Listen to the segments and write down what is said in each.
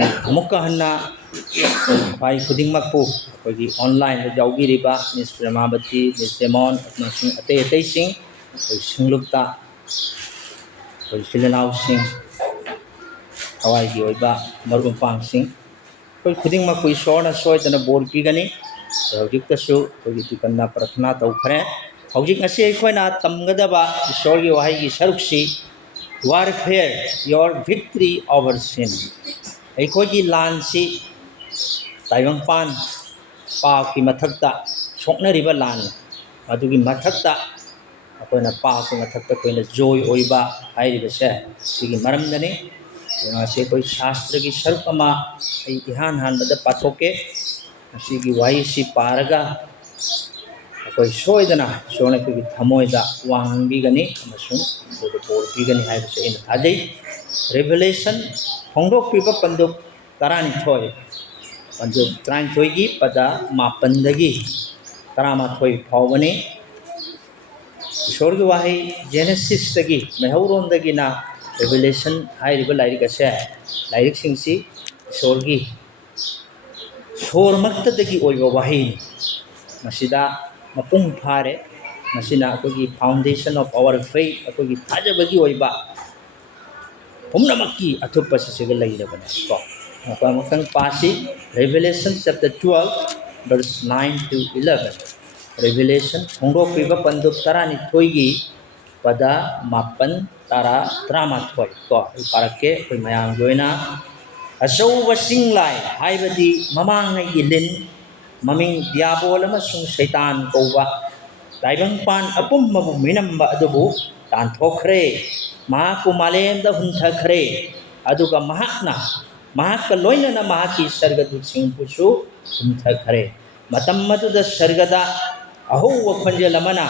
ꯑꯃꯨꯛꯀ ꯍꯟꯅ ꯈ꯭ꯋꯥꯏ ꯈꯨꯗꯤꯡꯃꯛꯄꯨ ꯑꯩꯈꯣꯏꯒꯤ ꯑꯣꯟꯂꯥꯏꯟꯗ ꯌꯥꯎꯕꯤꯔꯤꯕ ꯃꯤꯁ ꯄ꯭ꯔꯦꯃꯥꯕꯇꯤ ꯃꯤꯁ ꯖꯦꯃꯣꯟ ꯑꯃꯁꯨꯡ ꯑꯇꯩ ꯑꯇꯩꯁꯤꯡ ꯑꯩꯈꯣꯏ ꯁꯤꯡꯂꯨꯞꯇ ꯑꯩꯈꯣꯏ ꯏꯆꯤꯜ ꯏꯅꯥꯎꯁꯤꯡ ꯊꯋꯥꯏꯒꯤ ꯑꯣꯏꯕ ꯃꯔꯨꯞ ꯃꯄꯥꯡꯁꯤꯡ ꯑꯩꯈꯣꯏ ꯈꯨꯗꯤꯡꯃꯛꯄꯨ ꯏꯁꯣꯔꯅ ꯁꯣꯏꯗꯅ ꯕꯣꯔ ꯄꯤꯒꯅꯤ ꯍꯧꯖꯤꯛꯇꯁꯨ ꯑꯩꯈꯣꯏꯒꯤ ꯇꯤꯀꯟꯅ ꯄ꯭ꯔꯊꯅꯥ ꯇꯧꯈ꯭ꯔꯦ ꯍꯧꯖꯤꯛ ꯉꯁꯤ ꯑꯩꯈꯣꯏꯅ ꯇꯝꯒꯗꯕ ꯏꯁꯣꯔꯒꯤ ꯋꯥꯍꯩꯒꯤ ꯁꯔꯨꯛꯁꯤ warfare your victory over sin ꯑꯩꯈꯣꯏꯒꯤ ꯂꯥꯟꯁꯤ ꯇꯥꯏꯕꯪꯄꯥꯟ ꯄꯥꯞꯀꯤ ꯃꯊꯛꯇ ꯁꯣꯛꯅꯔꯤꯕ ꯂꯥꯟ ꯑꯗꯨꯒꯤ ꯃꯊꯛꯇ ꯑꯩꯈꯣꯏꯅ ꯄꯥꯞꯀꯤ ꯃꯊꯛꯇ ꯑꯩꯈꯣꯏꯅ ꯖꯣꯏ ꯑꯣꯏꯕ ꯍꯥꯏꯔꯤꯕꯁꯦ ꯁꯤꯒꯤ ꯃꯔꯝꯗꯅꯤ ꯉꯁꯤ ꯑꯩꯈꯣꯏ ꯁꯥꯁꯇ꯭ꯔꯒꯤ ꯁꯔꯨꯛ ꯑꯃ ꯑꯩ ꯏꯍꯥꯟ ꯍꯥꯟꯕꯗ ꯄꯥꯊꯣꯛꯀꯦ ꯃꯁꯤꯒꯤ ꯋꯥꯍꯩꯁꯤ ꯄꯥꯔꯒ ꯑꯩꯈꯣꯏ ꯁꯣꯏꯗꯅ ꯏꯁꯣꯔꯅ ꯑꯩꯈꯣꯏꯒꯤ ꯊꯃꯣꯏꯗ ꯋꯥꯡꯕꯤꯒꯅꯤ ꯑꯃꯁꯨꯡ ꯑꯩꯈꯣꯏꯗ ꯕꯣꯔ ꯄꯤꯒꯅꯤ ꯍꯥꯏꯕꯁꯦ ꯑꯩꯅ ꯊꯥꯖꯩ ꯔꯤꯚꯦꯂꯦꯁꯟ ꯐꯣꯡꯗꯣꯛꯄꯤꯕ ꯄꯟꯗꯨꯞ 12 ꯄꯟꯗꯨꯞ 19ꯒꯤ ꯄꯗ 7ꯗꯒꯤ 11 ꯐꯥꯎꯕꯅꯤ ꯏꯁꯣꯔꯒꯤ ꯋꯥꯍꯩ ꯖꯦꯅꯦꯁꯤꯁꯇꯒꯤ ꯃꯩꯍꯧꯔꯣꯟꯗꯒꯤꯅ ꯔꯤꯚꯦꯂꯦꯁꯟ ꯍꯥꯏꯔꯤꯕ ꯂꯥꯏꯔꯤꯛ ꯑꯁꯦ ꯂꯥꯏꯔꯤꯛꯁꯤꯡꯁꯤ ꯏꯁꯣꯔꯒꯤ ꯁꯣꯔꯃꯛꯇꯗꯒꯤ ꯑꯣꯏꯕ ꯋꯥꯍꯩꯅꯤ ꯃꯁꯤꯗ ꯃꯄꯨꯡ ꯐꯥꯔꯦ ꯃꯁꯤꯅ ꯑꯩꯈꯣꯏꯒꯤ ꯐꯥꯎꯟꯗꯦꯁꯟ ꯑꯣꯐ ꯑꯋꯥꯔ ꯐꯦꯊ ꯑꯩꯈꯣꯏꯒꯤ ꯊꯥꯖꯕꯒꯤ ꯑꯣꯏꯕ ꯄꯨꯝꯅꯃꯛꯀꯤ ꯑꯊꯨꯞꯄ ꯁꯤꯁꯤꯒ ꯂꯩꯔꯕꯅꯦ ꯀꯣ ꯑꯩꯈꯣꯏ ꯑꯃꯨꯛꯇꯪ ꯄꯥꯁꯤ ꯔꯤꯚꯦꯂꯦꯁꯟ ꯆꯦꯞꯇꯔ 12 verse 9 to 11 ꯔꯤꯚꯦꯂꯦꯁꯟ ꯐꯣꯡꯗꯣꯛꯄꯤꯕ ꯄꯟꯗꯨꯞ 12ꯒꯤ ꯄꯗ 7 10 11 ꯀꯣ ꯑꯩ ꯄꯥꯔꯛꯀꯦ ꯑꯩꯈꯣꯏ ꯃꯌꯥꯝꯒꯤ ꯑꯣꯏꯅ ꯑꯆꯧꯕ ꯆꯤꯡꯂꯥꯏ ꯍꯥꯏꯕꯗꯤ ꯃꯃꯥꯡꯉꯩꯒꯤ ꯂꯤꯟ ꯃꯃꯤꯡ ꯗꯤꯌꯥꯕꯣꯜ ꯑꯃꯁꯨꯡ ꯁꯩꯇꯥꯟ ꯀꯧꯕ ꯇꯥꯏꯕꯪꯄꯥꯟ ꯑꯄꯨꯝꯕꯕꯨ ꯃꯤꯅꯝꯕ ꯑꯗꯨꯕు ꯇꯥꯟꯊꯣꯛꯈ꯭ꯔꯦ ꯃꯍꯥꯛꯄꯨ ꯃꯥꯂꯦꯝꯗ ꯍꯨꯟꯊꯈ꯭ꯔꯦ ꯑꯗꯨꯒ ꯃꯍꯥꯛꯀ ꯂꯣꯏꯅꯅ ꯃꯍꯥꯛꯀꯤ ꯁꯔꯒꯗꯨꯠꯁꯤꯡꯕꯨꯁꯨ ꯍꯨꯟꯊꯈ꯭ꯔꯦ ꯃꯇꯝ ꯑꯗꯨꯗ ꯁꯔꯒꯗ ꯑꯍꯧꯕ ꯈꯣꯟꯖꯦꯜ ꯑꯃꯅ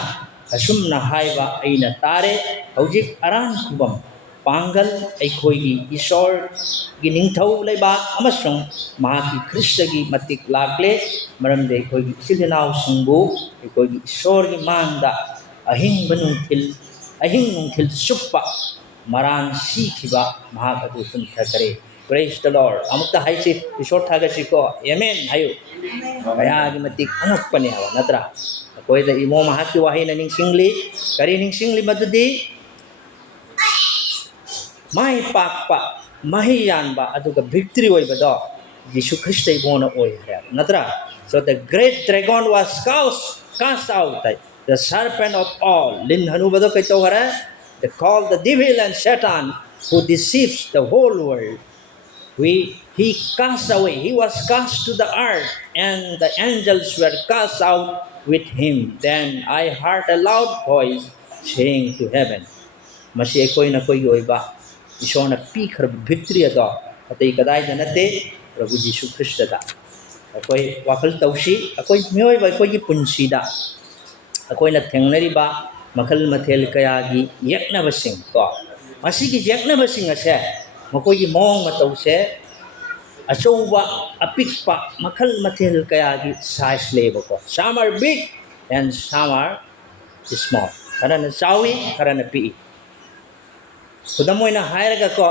ꯑꯁꯨꯝꯅ ꯍꯥꯏꯕ ꯑꯩꯅ ꯇꯥꯔꯦ ꯍꯧꯖꯤꯛ ꯑꯔꯥꯟ ꯈꯨꯕꯝ ꯄꯥꯡꯒꯜ ꯑꯩꯈꯣꯏꯒꯤ ꯏꯁꯣꯔꯒꯤ ꯅꯤꯡꯊꯧ ꯂꯩꯕꯥꯛ ꯑꯃꯁꯨꯡ ꯃꯍꯥꯛꯀꯤ ꯈ꯭ꯔꯤꯁꯇꯒꯤ ꯃꯇꯤꯛ ꯂꯥꯛꯂꯦ ꯃꯔꯝꯗꯤ ꯑꯩꯈꯣꯏꯒꯤ ꯏꯆꯤꯜ ꯏꯅꯥꯎꯁꯤꯡꯕꯨ ꯑꯩꯈꯣꯏꯒꯤ ꯏꯁꯣꯔꯒꯤ ꯃꯥꯡꯗ ꯑꯍꯤꯡ ꯅꯨꯡꯊꯤꯜ ꯆꯨꯞꯄ ꯃꯔꯥꯟ ꯁꯤꯈꯤꯕ ꯃꯍꯥꯛ ꯑꯗꯨ ꯍꯨꯟꯊꯈ꯭ꯔꯦ ꯄ꯭ꯔꯦꯖ ꯗ ꯂꯣꯔꯗ ꯑꯃꯨꯛꯇ ꯍꯥꯏꯁꯤ ꯏꯁꯣꯔ ꯊꯥꯒꯠꯁꯤꯀꯣ ꯑꯦꯃꯦꯟ ꯍꯥꯏꯌꯨ ꯀꯌꯥꯒꯤ ꯃꯇꯤꯛ ꯑꯉꯛꯄꯅꯦꯕ ꯅꯠꯇ꯭ꯔꯥ ꯑꯩꯈꯣꯏꯗ ꯏꯃꯣ ꯃꯍꯥꯛꯀꯤ ꯋꯥꯍꯩꯅ ꯅꯤꯡꯁꯤꯡꯂꯤ ꯀꯔꯤ ꯅꯤꯡꯁꯤꯡꯂꯤ ꯃꯗꯨꯗꯤ ꯃꯥꯏ ꯄꯥꯛꯄ ꯃꯍꯩ ꯌꯥꯟꯕ ꯑꯗꯨꯒ ꯚꯤꯛꯇ꯭ꯔꯤ ꯑꯣꯏꯕꯗꯣ ꯌꯤꯁꯨ ꯈ꯭ꯔꯤꯁꯇ ꯏꯕꯣꯅ ꯑꯣꯏꯈ꯭ꯔꯦ ꯅꯠꯇ꯭ꯔꯥ so the great dragon was cast out the serpent of all lin hanubado kay tawhara they called the devil and Satan who deceives the whole world he cast away he was cast to the earth and the angels were cast out with him then I heard a loud voice saying to heaven masi akoina koigi oiba ꯏꯁꯣꯔꯅ ꯄꯤꯈ꯭ꯔꯕ victory ꯑꯗꯣ ꯑꯇꯩ ꯀꯗꯥꯏꯗ ꯅꯠꯇꯦ ꯄ꯭ꯔꯚꯨ ꯖꯤꯁꯨ ꯈ꯭ꯔꯤꯁꯇꯗ ꯑꯩꯈꯣꯏ ꯋꯥꯈꯜ ꯇꯧꯁꯤ ꯑꯩꯈꯣꯏ ꯃꯤꯑꯣꯏꯕ ꯑꯩꯈꯣꯏꯒꯤ ꯄꯨꯟꯁꯤꯗ ꯑꯩꯈꯣꯏꯅ ꯊꯦꯡꯅꯔꯤꯕ ꯃꯈꯜ ꯃꯊꯦꯜ ꯀꯌꯥꯒꯤ ꯌꯦꯛꯅꯕꯁꯤꯡ ꯀꯣ ꯃꯁꯤꯒꯤ ꯌꯦꯛꯅꯕꯁꯤꯡ ꯑꯁꯦ ꯃꯈꯣꯏꯒꯤ ꯃꯑꯣꯡ ꯃꯇꯧꯁꯦ ꯑꯆꯧꯕ ꯑꯄꯤꯛꯄ ꯃꯈꯜ ꯃꯊꯦꯜ ꯀꯌꯥꯒꯤ ꯁꯥꯏꯖ ꯂꯩꯌꯦꯕꯀꯣ some are big and some are small ꯈꯔꯅ ꯆꯥꯎꯏ ꯈꯔꯅ ꯄꯤꯛꯏ ꯈꯨꯗꯝ ꯑꯣꯏꯅ ꯍꯥꯏꯔꯒꯀꯣ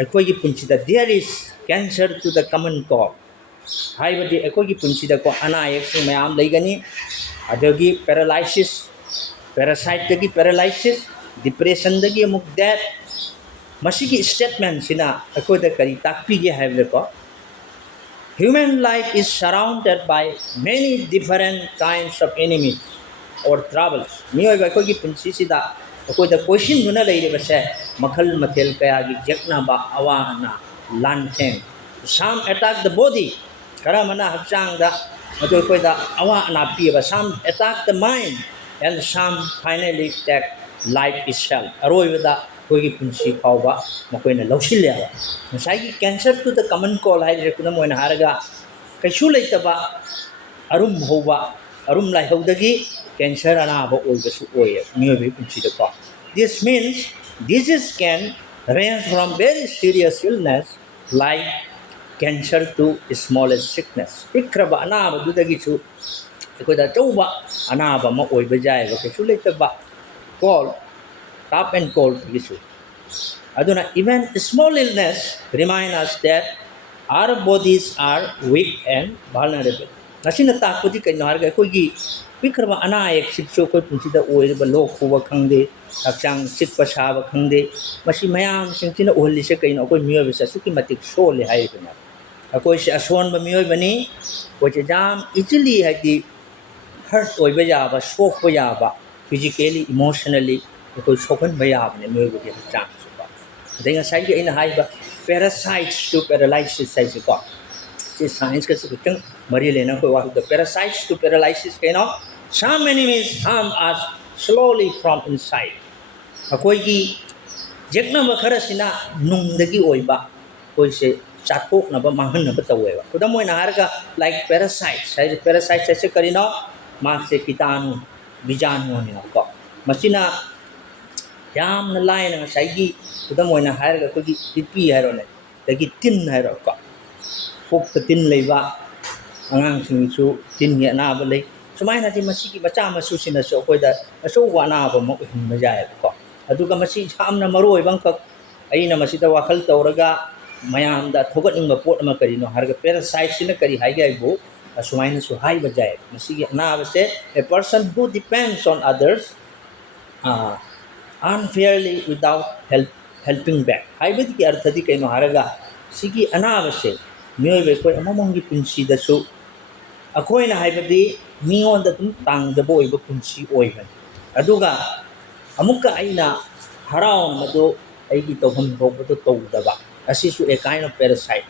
ꯑꯩꯈꯣꯏꯒꯤ ꯄꯨꯟꯁꯤꯗ there is cancer to the common cold ꯍꯥꯏꯕꯗꯤ ꯑꯩꯈꯣꯏꯒꯤ ꯄꯨꯟꯁꯤꯗꯀꯣ ꯑꯅꯥ ꯑꯌꯦꯛꯁꯤꯡ ꯃꯌꯥꯝ ꯂꯩꯒꯅꯤ ꯑꯗꯒꯤ ꯄꯦꯔꯥꯂꯥꯏꯁꯤꯁ ꯄꯦꯔꯥꯁꯥꯏꯠꯇꯒꯤ ꯄꯦꯔꯥꯂꯥꯏꯁꯤꯁ ꯗꯤꯄ꯭ꯔꯦꯁꯟꯗꯒꯤ ꯑꯃꯨꯛ ꯗꯦꯠ ꯃꯁꯤꯒꯤ ꯁ꯭ꯇꯦꯠꯃꯦꯟꯁꯤꯅ ꯑꯩꯈꯣꯏꯗ ꯀꯔꯤ ꯇꯥꯛꯄꯤꯒꯦ ꯍꯥꯏꯕꯗꯀꯣ human life is surrounded by many different kinds of enemies or troubles ꯃꯤꯑꯣꯏꯕ ꯑꯩꯈꯣꯏꯒꯤ ꯄꯨꯟꯁꯤꯁꯤꯗ ꯑꯩꯈꯣꯏꯗ ꯀꯣꯏꯁꯤꯟꯗꯨꯅ ꯂꯩꯔꯤꯕꯁꯦ ꯃꯈꯜ ꯃꯊꯦꯜ ꯀꯌꯥꯒꯤ ꯌꯦꯛꯅꯕ ꯑꯋꯥ ꯑꯅꯥ ꯂꯥꯟꯊꯦꯡ some attack the body ꯈꯔ ꯑꯃꯅ ꯍꯛꯆꯥꯡꯗ ꯃꯗꯨ ꯑꯩꯈꯣꯏꯗ ꯑꯋꯥ ꯑꯅꯥ ꯄꯤꯕ some attack the mind and some finally take life itself ꯑꯔꯣꯏꯕꯗ ꯑꯩꯈꯣꯏꯒꯤ ꯄꯨꯟꯁꯤ ꯐꯥꯎꯕ ꯃꯈꯣꯏꯅ ꯂꯧꯁꯤꯜꯂꯦꯕ ꯉꯁꯥꯏꯒꯤ ꯀꯦꯟꯁꯔ ꯇꯨ ꯗ ꯀꯃꯟ ꯀꯣꯜ ꯍꯥꯏꯔꯤꯁꯦ ꯈꯨꯗꯝ ꯑꯣꯏꯅ ꯍꯥꯏꯔꯒ ꯀꯩꯁꯨ ꯂꯩꯇꯕ ꯑꯔꯨꯝ ꯍꯧꯕ ꯑꯔꯨꯝ ꯂꯥꯏꯍꯧꯗꯒꯤ ꯀꯦꯟꯁꯔ ꯑꯅꯥꯕ ꯑꯣꯏꯕꯁꯨ ꯑꯣꯏꯌꯦ ꯃꯤꯑꯣꯏꯕꯒꯤ ꯄꯨꯟꯁꯤꯗꯀꯣ this means disease can range from very serious illness like cancer to smallest sickness ꯄꯤꯛꯈ꯭ꯔꯕ ꯑꯅꯥꯕꯗꯨꯗꯒꯤꯁꯨ ꯑꯩꯈꯣꯏꯗ ꯑꯆꯧꯕ ꯑꯅꯥꯕ ꯑꯃ ꯑꯣꯏꯕ ꯌꯥꯏꯕ ꯀꯩꯁꯨ ꯂꯩꯇꯕ cold cough and cold ꯒꯤꯁꯨ ꯑꯗꯨꯅ even small illness remind us that our bodies are weak and vulnerable nasina takpudi kaino harga koigi pikrama ana ek sikso koi punsida oirba lok huwa khangde hakchang sikpa saba khangde masi mayam singtina ohli se kaino koi miyobe sa suki matik sole hai bana akoi se ason ba miyoy bani ko je jam easily hadi hurt oiba yaba shock ba yaba physically emotionally koi shokan ba yaba ne miyoy ba chance ba denga sai ge ina hai ba parasites to paralysis sai se ko si science ka sikutang mari lena ko wa the parasites to paralysis kaino some enemies harm us slowly from inside akoi gi jekna ba khara sina nung dagi oiba koi se chatok na ba mahan na ba tawe ba kuda moi na har ka like parasites se karino ma se kitanu bijanu ni ko masina yam na lai na sai gi kuda moi na har ka ko gi tipi haro ne dagi tin haro ko pok tin leiba angang singsu tin ya na ba lei sumai na ti masiki bacha masu sina so koi da so wa na ba mo hin ma jai ko aduga masi jamna maroi bang ka aina masida wakal tawraga mayam da thogat ning pot ma karino harga parasite sina kari hai gai bo sumai na su hai ba jai masigi na ba se a person who depends on others uh, unfairly without helping back hai ba ki artha di kaino harga sigi ana ba se mioi be koi amamong gi punsi da su akoi na hai ba di mion da tum tang da boy ba punsi oi ban aduga amuka aina harau madu aigi tohum thokbu tawdaba asisu a kind of parasite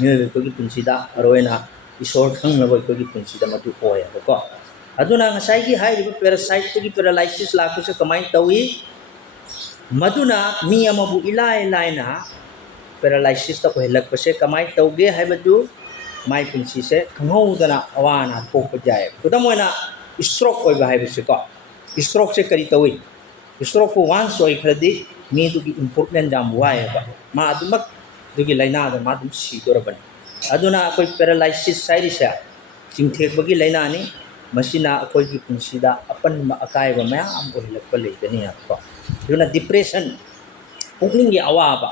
miyobe ko gi punsida aroina isor khang na ko gi punsida madu oya ko aduna ngasai gi hai ri parasite gi paralysis la ko se kamai tawi maduna mi amabu ilai laina paralysis ta ko helak ko se kamai tawge hai badu mai punsi se khangau dana awana thokpa jai kudamoina stroke oi ba hai bise ko stroke se kari tawi stroke ko once oi khadi mi du gi important jam wai ba ma adumak du gi laina da ma dum si doraban aduna koi paralysis sai risa chingthek bagi laina ni masina koi gi punsida apan ma akai ba ma am oi lak pa le gani ko duna depression pungning gi awaba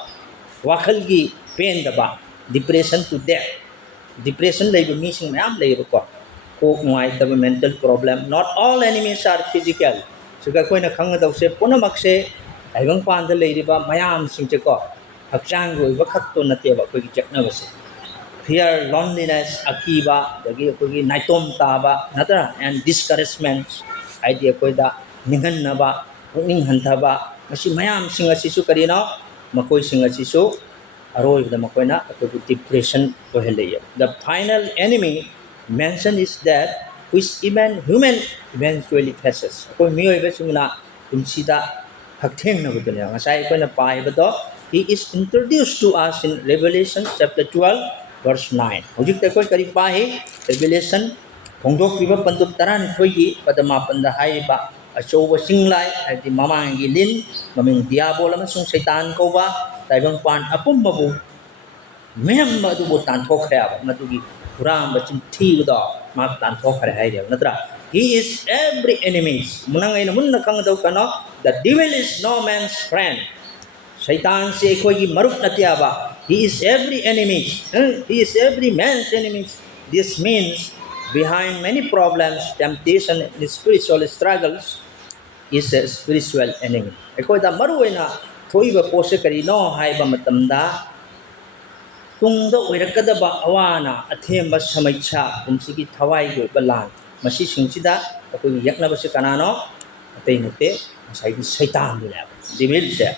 wakhal gi pain da ba depression to death depression lai ba mi sing ma am lai ko ko ngai ta mental problem not all enemies are physical suga koi na khang da se punamak se aibang pan da lai ba mayam sing che ko hakchang goi ba khak to na te ba koi gi chakna ba se fear loneliness akiba dagi koi gi naitom ta ba natra and discouragement idea koi da ningan na ba pungning hantha ba masi mayam sing asi su karina makoi sing asi su aroi da makoi na ko depression ko hele the final enemy mentioned is that which even human eventually faces ko mioi ba sungna kumsida haktheng na budnya ngasai ko na pai ba do he is introduced to us in Revelation chapter 12 verse 9 hojik te ko kari pa he Revelation phongdok piba pantup taran thoigi padama panda hai ba achoba singlai adi mamang gi lin maming diabol amasung satan ko ba taibang pan apum mabu mem adu bo tan thok khaya ba natugi puram ba chim thi do ma tan thok khare hai de natra he is every enemies munangai na munna kang daw kana the devil is no man's friend shaitan se koi gi marup natia ba he is every enemies he is every man's enemies this means behind many problems temptation and spiritual struggles is a spiritual enemy ekoi da maru ena thoiba pose kari no hai ba matamda tungda oirakadaba awana athemba samaicha kumsigi thawai go balan masi singchida akoi yakna base kanano atei nate sai di satan dina devil se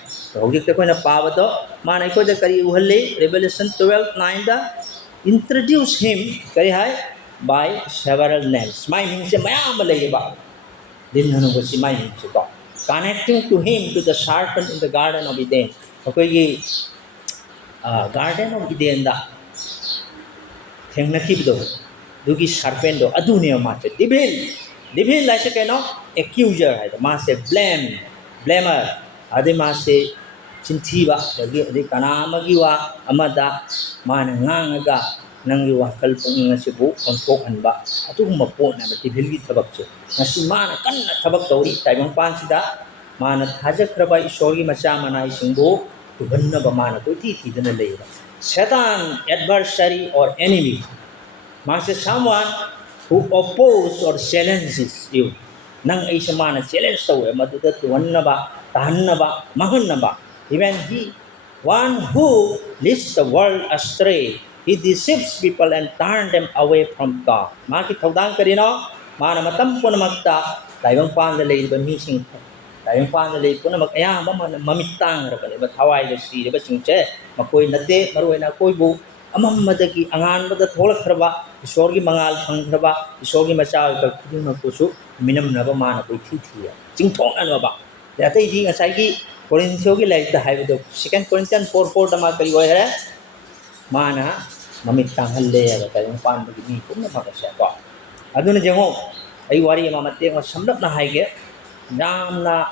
hojik te koina pawado manai ko de kari uhalle Revelation 12:9 da introduce him kari hai by several names my means se mayam laiba din hanu basi my means ko connecting to him to the serpent in the garden of Eden akoi gi garden of Eden da thengna kibdo dugi serpent do adune ma che devil la se keno accuser hai ma se blamer ade ma se chinthi ba dagi ade kanama gi wa amada mana ngangaga nangi wa kalpung ngasi bu ontok hanba atu ma po na devil gi thabak che ngasi mana kanna thabak tori taibang pan sida mana thaja khraba isori macha manai singbu tuhannaba mana koiti tidana leiba. Satan, adversary or enemy, masa someone who oppose or challenges you. Nang ay sa mana challenge tawe maduda tuhannaba, tahannaba, mahannaba. Even he, one who leads the world astray, he deceives people and turn them away from God. Maki tawdang karino, mana matampo na magta, tayong pandalay ba mising tayong panalay ko na mag-ayama mamitang ra ba thawai da si ba singche makoi nate maroi na koi bu amam madagi angan bada tholak khraba ishor gi mangal phang khraba ishor gi macha ka khuding ma kusu minam na ba mana koi thi thi chingthong an ba ya tai di ngasai gi Corinthians gi lai ta hai do second Corinthians 4:4 da ma kai oi ha mana mamitang halle ba tayong pan gi ni kum na ma ka sa ko aduna jengo ai wari ma mate ma samlap na hai ge yamna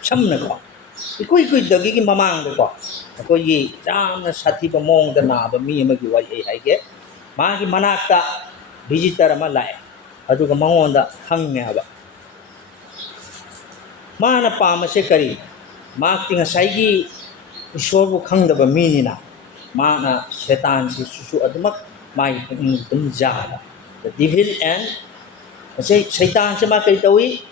samna ko ikui dagi gi mamang de ko ko yi yamna sathi ba mong da na ba mi ma gi wai ai hai ge ma gi manakta visitor ma lai adu ga mangon da hang me ba mana pa ma se kari ma ting sai gi ishor bu khang da ba mi ni na mana setan si su adumak mai dum ja the devil and Satan sa mga kaitawi,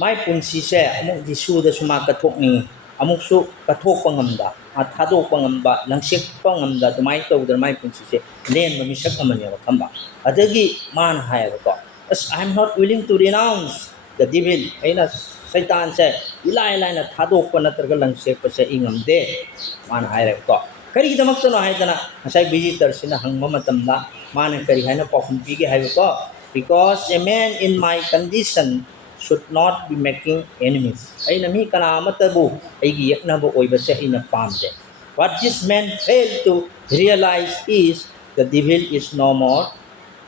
may punsi siya, amok disu da suma katok ni, amok su katok pangamda, at hadok pangamba, langsik pangamda, dumay tawag da may punsi siya, then mamisak naman niya wakamba. Adagi, man haya ko. As I'm not willing to renounce the devil, ay na Satan siya, ilay-ilay na hadok pa na talaga langsik pa siya ingamde, man haya ko. Kari kita magtanong haya na, nasay visitor sila hang mamatam na, man ang kari haya na po kung pigi haya ko. Because a man in my condition should not be making enemies. Ay nami kanama tabu ay giyak na bu oy basa ina pamde. What this man failed to realize is the devil is no more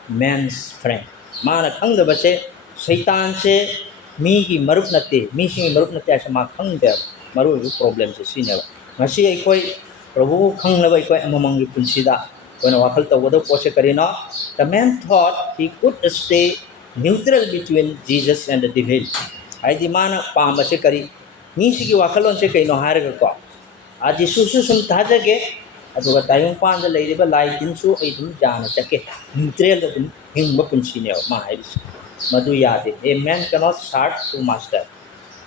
man's friend. Mana khang da base Satan se mi gi marup nate, mi sing marup nate asa ma khang de maru problem se sineba. Ngasi ay koy Prabhu khang na bay koy amamang gi punsida. When wakal tawado po siya karino, the man thought he could stay neutral between Jesus and the devil. Ay di mana pamba siya kari, ni sige wakalon siya kay noharaga ko. At isusu sum tajage, at uga tayong panda lay di ba lay dinsu ay dum jana siya ke neutral da dum hingba punsinyo mahayos. Maduyati, a man cannot start to master.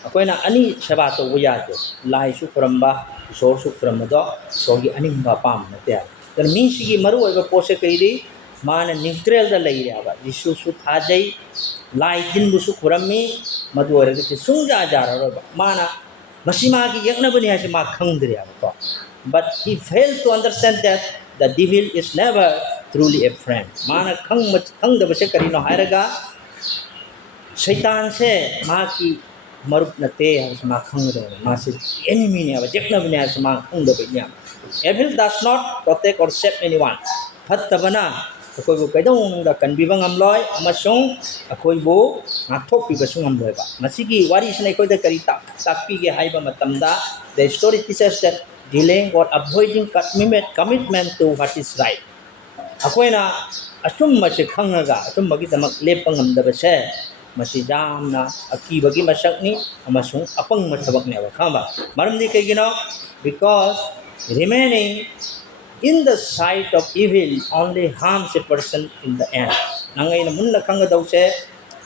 Ako na ani sabato uyate, lay su kuramba, sor su kuramba do, sogi aning ba pam na tiya. Dan minsi maru ay ba po sa kaili mana neutral da lay ba disu su thajay lai din busu kurami maduwara gati sungja jara ba mana masima gi yakna bani ha ma khangdri ba but he failed to understand that the devil is never truly a friend mana khang da ba se karino hairaga Satan se ma ki marup na te ha ma khangre ma se enemy ne ba yakna bani ha ma khang da ba nya Evil does not protect or save anyone. Fattabana, ako'y bu kaidong da kanbibang amloy, amasong ako'y bu ngatok pibasong amloy ba. Masigi, wari sa na iko'y da karita, takpigi haiba matamda, the story teaches that delaying or avoiding commitment to what is right. Ako'y na, asum masikhang nga, asum magita maglepang amda ba siya, masidam na akibagi masak ni, amasong apang matabak niya ba. Kama, maram di kay ginaw, because remaining in the sight of evil only harms a person in the end. Nangay na muna kang daw siya,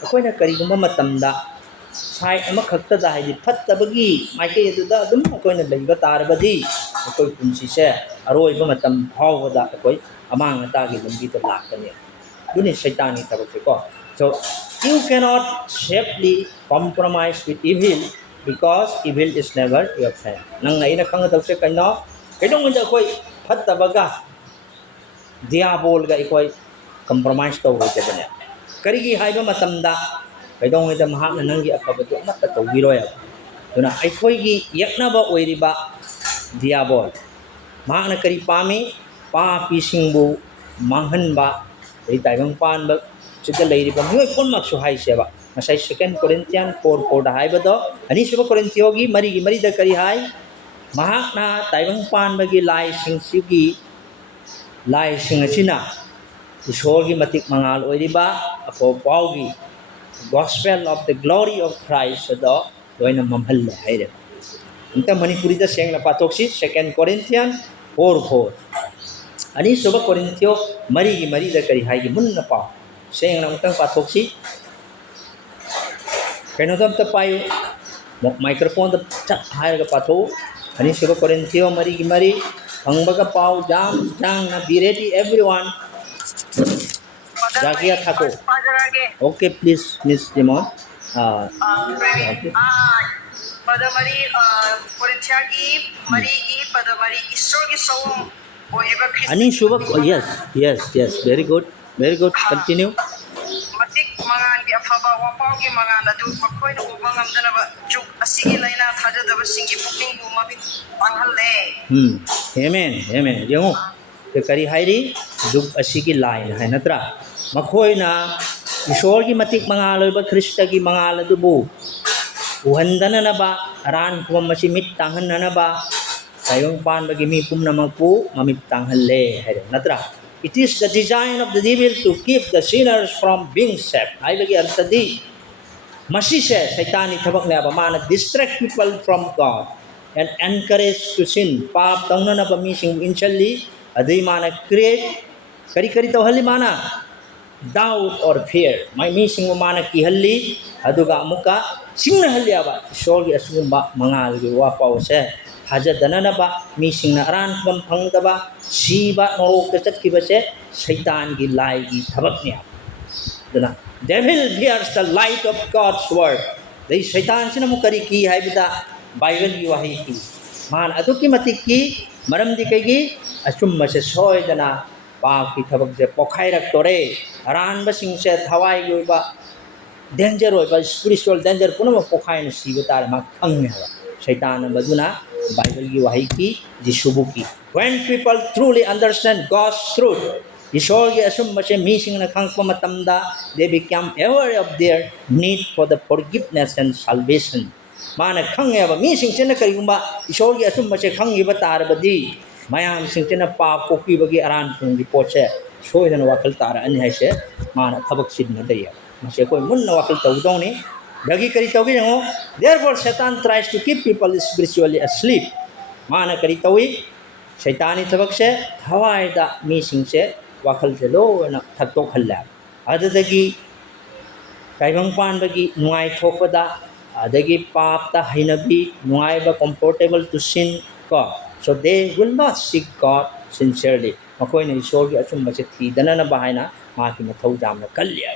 ako'y na karigumba matamda, sight na makakta dahil patabagi, may kaya da, dum ako'y na layba tarabadi, ako'y punsi siya, aroy ba matamhaw da, ako'y amang atagi ng dito lakta niya. Yun yung Satan tabag siya ko. So, you cannot safely compromise with evil because evil is never your friend. Nangay na kang daw siya kanya, kaya nung ako'y patabaga, diabol ga ako'y compromise to ito ba niya. Karigi hay ba matamda, kaya nung ito mahal na nanggi akabato, matatawiro yan. Doon na, ako'y iyak na ba o ba diabol. Mahal na karipami, papising bu, manghan ba, ay tayong paan ba, sige lay ba, ngayon kung magsuhay siya ba. Masay 2 Corinthians 4:4 dahay ba do? Ani siya ba Korintyogi, mari da karihay, mahak na tayong pan bagi lai sing sigi lai sing sina isogi matik mangal oi diba ako paugi gospel of the glory of Christ do doy na mamhal hai Anta Manipuri da seng na patoksi 2 Corinthians 4:4. Ani suba Corinthians mari da kari hai gi mun na pa. Seng na utang patoksi. Kano dam ta payo microphone da chat hai ga patho. Ani suba Corinthians mari angbaga pau jam jang na be ready everyone. Jagia thako. Okay, please, Miss Dimon. Okay. Pada mari Korintiagi mari pada mari Isor ki sawong o eba Ani Kristi Shubha, yes, very good, Continue. matik mangan gi afaba wapau gi mangan adu makoi no ubang amdana ba juk asigi laina thajadaba singi pukning bu mabit panghalle Amen. Yengo. Te kari hairi juk asigi line hai natra. Makoi na Ishor ki matik mangalol ba Krista ki mangal adu bu. Uhandana na ba aran ko masimit tangan na ba sayong pan bagi mi pumna magpu mamit tanghalle hai natra. It is the design of the devil to keep the sinners from being saved. Ai bagi artadi Masi se Satan ithabak ne aba mana distract people from God and encourage to sin. Pap tangna na pami sing initially adai mana create kari tawhali mana doubt or fear. May missing mana kihalli aduga amuka singna halli aba sorgi asumba mangal gi wapaw se haja danana ba missing na aran kam phangda ba siba norok te chat ki ba se Satan gi lai gi thabak ne the devil hears the light of God's word. The Satan sina mo kari ki hai bida Bible yu wahi ki. Man atu ki mati ki maram di kagi asum ma se soy dana pa ki thabak je pokhai rak tore aran ba sing se thawai yu ba danger oi ba spiritual danger puno ma pokhai na si batar ma khang ne ba Satan ba duna Bible yu wahi ki jisubu ki. When people truly understand God's truth, Ishorgi asum mashe missing na kangpa matamda, they become aware of their need for the forgiveness and salvation. Mana kang eba missing sina karigumba Ishorgi asum mashe kang iba tarbadi. Mayam sing sina pa kopi bagi aran kung ripoche. So idan wakal tara ani hai se mana thabak sid na daya. Mashe koi mun na wakal tawdong ni. Dagi kari tawgi ngo. Therefore Satan tries to keep people spiritually asleep. Mana kari tawi Shaitani thabak se thawai da missing se wakal se lo na thatok halla adadagi kaibang pan bagi nuai thokpada adagi pap ta hainabi nuai ba comfortable to sin ko so they will not seek God sincerely makoi na isor gi asum ma se thi dana na bahaina ma ki mathau jam na kalya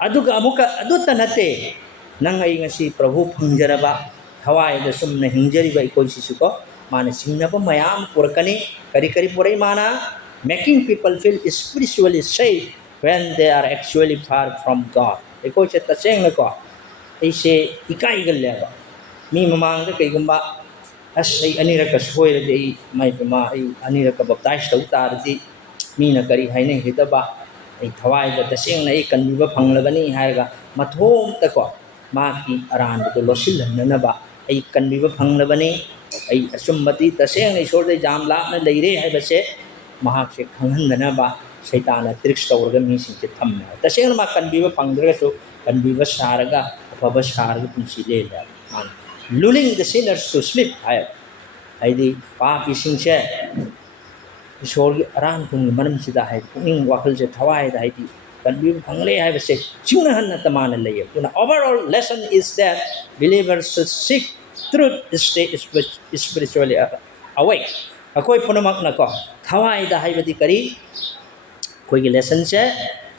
aduga amuka adutta nate nang ai ngasi prabhu phangjaraba thawai da sum na hingjari ba ikoi sisu ko mana singnaba mayam purakani kari purai mana making people feel spiritually safe when they are actually far from God. Eko se taseng na ko. Ay se ikai galyaba. Mi mamang ka kay gumba as ay anira ka soy ra ay may pama ay anira ka baptize daw tar di mi na kari hay nang hitaba ay thawai da taseng na ay kanbiba panglagani hay ga mathom ta ko maki aran do losil na ba ay kanbiba panglabani ay asumbati taseng ay sor de jam la na leire hay ba se mahak se khanghandana ba Saitana tricks tawrga mi sing se thamna taseng ma kanbiba pangdra so kanbiba saraga afaba saraga punsi le la lulling the sinners to sleep hai di papi sing se isor gi aran kung manam sida hai ning wakal se thawai da hai di kanbiba pangle hai ba se chuna hanna tamana le tuna overall lesson is that believers should seek truth stay spiritually awake akoi punamak na ko thawai da hai badi kari koi gi lesson se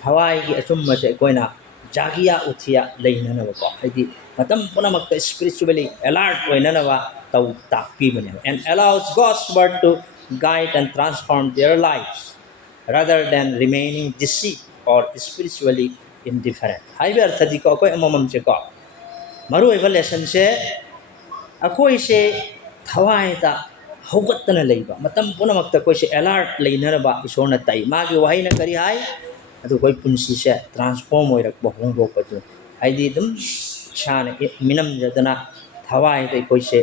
thawai gi asum ma se koi na jagiya uthia leina na ko hai di matam punamak ta spiritually alert koi na ba tau takpi bane and allows God's word to guide and transform their lives rather than remaining deceived or spiritually indifferent hai ber thadi ko koi amamam se ko maru eba lesson se akoi se thawai da hogatna leiba matam punamakta koi se alert leinaraba isona tai magi wahai na kari hai adu koi punsi se transform oirak ba hongro ko tu hai di dum shana minam jadana thawai dai koi se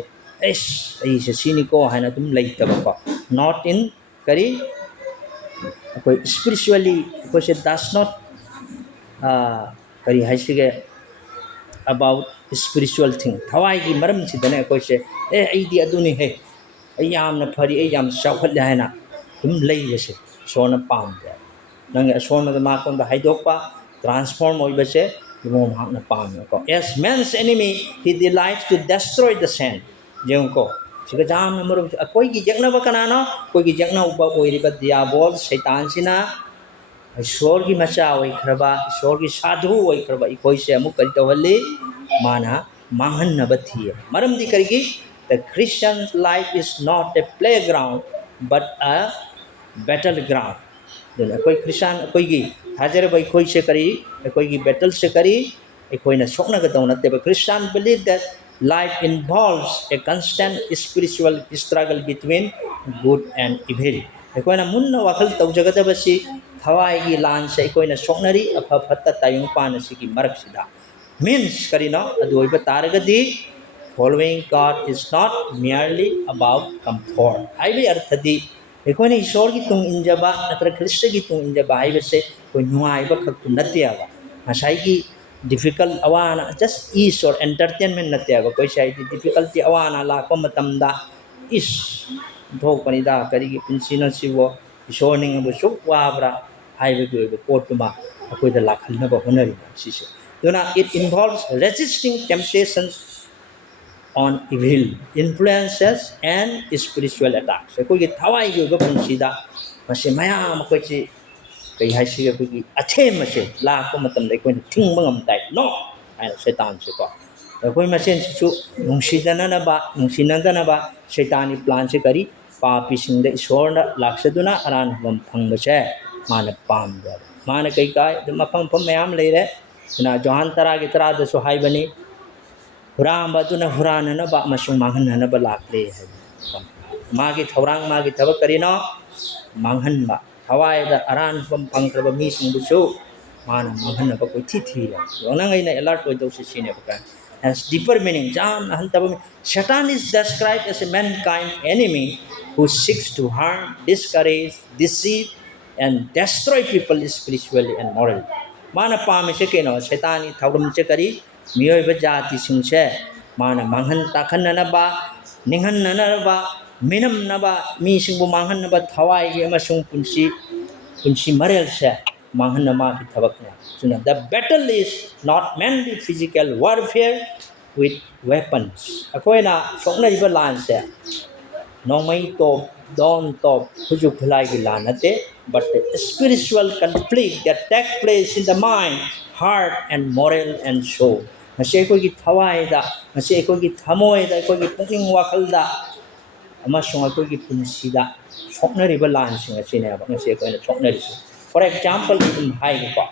es ai se sini ko haina dum leita ba ko not in kari koi spiritually koi se does not kari hai sige about spiritual thing thawai gi maram chi dane koi se ai di aduni he ai yam na phari ai yam chawkhat le haina tum lei bese sona pam de nang sona da ma kon da haidok pa transform oi bese imom hak na pam ko as man's enemy he delights to destroy the sand jeng ko siga jam na marum koi gi jekna ba kana no koi gi jekna uba oi ri ba diabol shaitan sina ईश्वर की मचा वही खरबा ईश्वर की साधु वही खरबा इकोई से अमुक करी तो हल्ली माना मांगन नबथी है मरम दी करेगी the Christian life is not a playground but a battleground then कोई Christian कोई की हाजर भाई कोई से करी कोई की battle से करी कोई ना शोकना करता हूँ ना ते Christian believe that life involves a constant spiritual struggle between good and evil कोई ना मुन्ना वकल तो जगत बसी थवाई की लान से कोई ना सोनरी अफ फत्ता तायुं पान से की मरक सिदा means Kareena अदुई बतारगदी following God is not merely about comfort आई भी अर्थ दी कोई ना ईश्वर की तुम इंजबा नतर कृष्ण की तुम इंजबा आई वैसे कोई नुआई बखक तुम नत्य आवा हसाई की difficult awana just ease or entertainment नत्य आवा कोई शायद difficulty awana लाखों मतमदा is ꯊꯣꯛꯄꯅꯤꯗ ꯀꯔꯤꯒꯤ ꯄꯨꯟꯁꯤꯅ ꯁꯤꯕꯨ ꯏꯁꯣꯔꯅꯤꯡꯕꯨ ꯁꯨꯛ ꯋꯥꯕ꯭ꯔꯥ ꯍꯥꯏꯕꯒꯤ ꯑꯣꯏꯕ ꯄꯣꯠꯇꯨꯃ ꯑꯩꯈꯣꯏꯗ ꯂꯥꯛꯍꯟꯅꯕ ꯍꯣꯠꯅꯔꯤꯕ ꯁꯤꯁꯦ ꯑꯗꯨꯅ it involves resisting temptations on evil influences and spiritual attacks ꯑꯩꯈꯣꯏꯒꯤ ꯊꯋꯥꯏꯒꯤ ꯑꯣꯏꯕ ꯄꯨꯟꯁꯤꯗ ꯃꯁꯤ ꯃꯌꯥꯝ ꯑꯩꯈꯣꯏꯁꯤ ꯀꯩ ꯍꯥꯏꯁꯤꯒꯦ ꯑꯩꯈꯣꯏꯒꯤ ꯑꯊꯦꯝꯕꯁꯦ ꯂꯥꯛꯄ ꯃꯇꯝꯗ ꯑꯩꯈꯣꯏꯅ ꯊꯤꯡꯕ ꯉꯝ ꯇꯥꯏ ꯅꯣ ꯍꯥꯏꯅ ꯁꯩꯇꯥꯟꯁꯦꯀꯣ ꯑꯩꯈꯣꯏ ꯃꯁꯦꯟꯁꯤꯁꯨ ꯅꯨꯡꯁꯤꯅꯗꯅꯕ ꯁꯩꯇꯥꯟꯒꯤ ꯄ꯭ꯂꯥꯟꯁꯦ ꯀꯔꯤ ꯄꯥꯄꯤꯁꯤꯡꯗ ꯏꯁꯣꯔꯅ ꯂꯥꯛꯆꯗꯨꯅ ꯑꯔꯥꯟꯕ ꯐꯪꯕꯁꯦ ꯃꯥꯅ ꯄꯥꯝꯗꯦꯕ ꯃꯥꯅ ꯀꯩꯀꯥꯏ ꯑꯗꯨꯝ ꯃꯐꯝ ꯃꯌꯥꯝ ꯂꯩꯔꯦ ꯑꯗꯨꯅ ꯖꯣꯍꯥꯟ 10:10ꯗꯁꯨ ꯍꯥꯏꯕꯅꯤ ꯍꯨꯔꯥꯟꯕ ꯑꯗꯨꯅ ꯍꯨꯔꯥꯟꯅꯅꯕ ꯑꯃꯁꯨꯡ ꯃꯥꯡꯍꯟꯅꯅꯕ ꯂꯥꯛꯂꯦ ꯍꯥꯏꯕ मागी थौरांग मागी थबक करीनो मांगहनबा थवायदा अरानफम पंखरबा मीसिंगबुसु माना मांगहनबा कोई थी योनंगैना अलर्ट ओइदौसि सिने बका has deeper meaning jam hantaba Satan is described as a mankind enemy who seeks to harm discourage deceive and destroy people spiritually and morally mana pamise keno Satani thaurum che kari miyoi ba jati singse mana manghan takhanna ba ninghanna ba minam naba mi singbu manghan naba thawai gi amasung punsi marel se manghan nama ki thabakna suna the battle is not mainly physical warfare with weapons akoina sokna iba lan se nomai top don top huju khulai gi lan ate but the spiritual conflict that take place in the mind heart and moral and soul mase ko gi thawai da mase ko gi thamoi da ko gi punging wakal da amasung ko gi punsida soknariba lansing asine ba ngase ko na soknari for example dum hai ko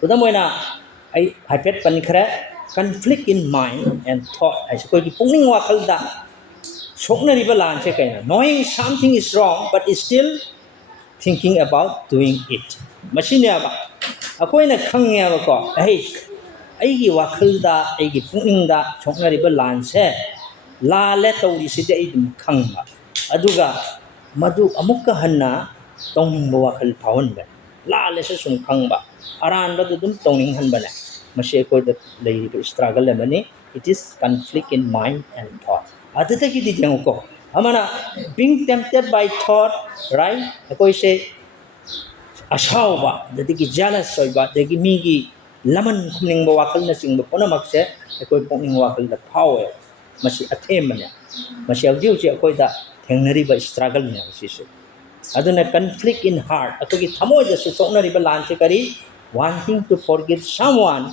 kudamoina ai hypet panikra conflict in mind and thought ai ko gi pungning wakal da soknariba lanse kaina knowing something is wrong but is still thinking about doing it machine ba akoina khangya ba ko ai wakal da ai gi pungning da soknariba lanse la le tawri sidi ai dum khangba aduga madu amukka hanna tongning wakal phawon ba la le se sum khangba aran ba dum tongning han ba na mase ko da lei struggle le mani it is conflict in mind and thought adata ki di jang ko amana being tempted by thought right ko se asawa da ki jealous oi ba da ki mi gi laman khumning ba wakal na sing ba pona makse ko pongning wakal da phawe masi athemane masi audio je koi da thengnari ba struggle ne masi se aduna conflict in heart atogi thamoi da se soknari ba lan se kari wanting to forgive someone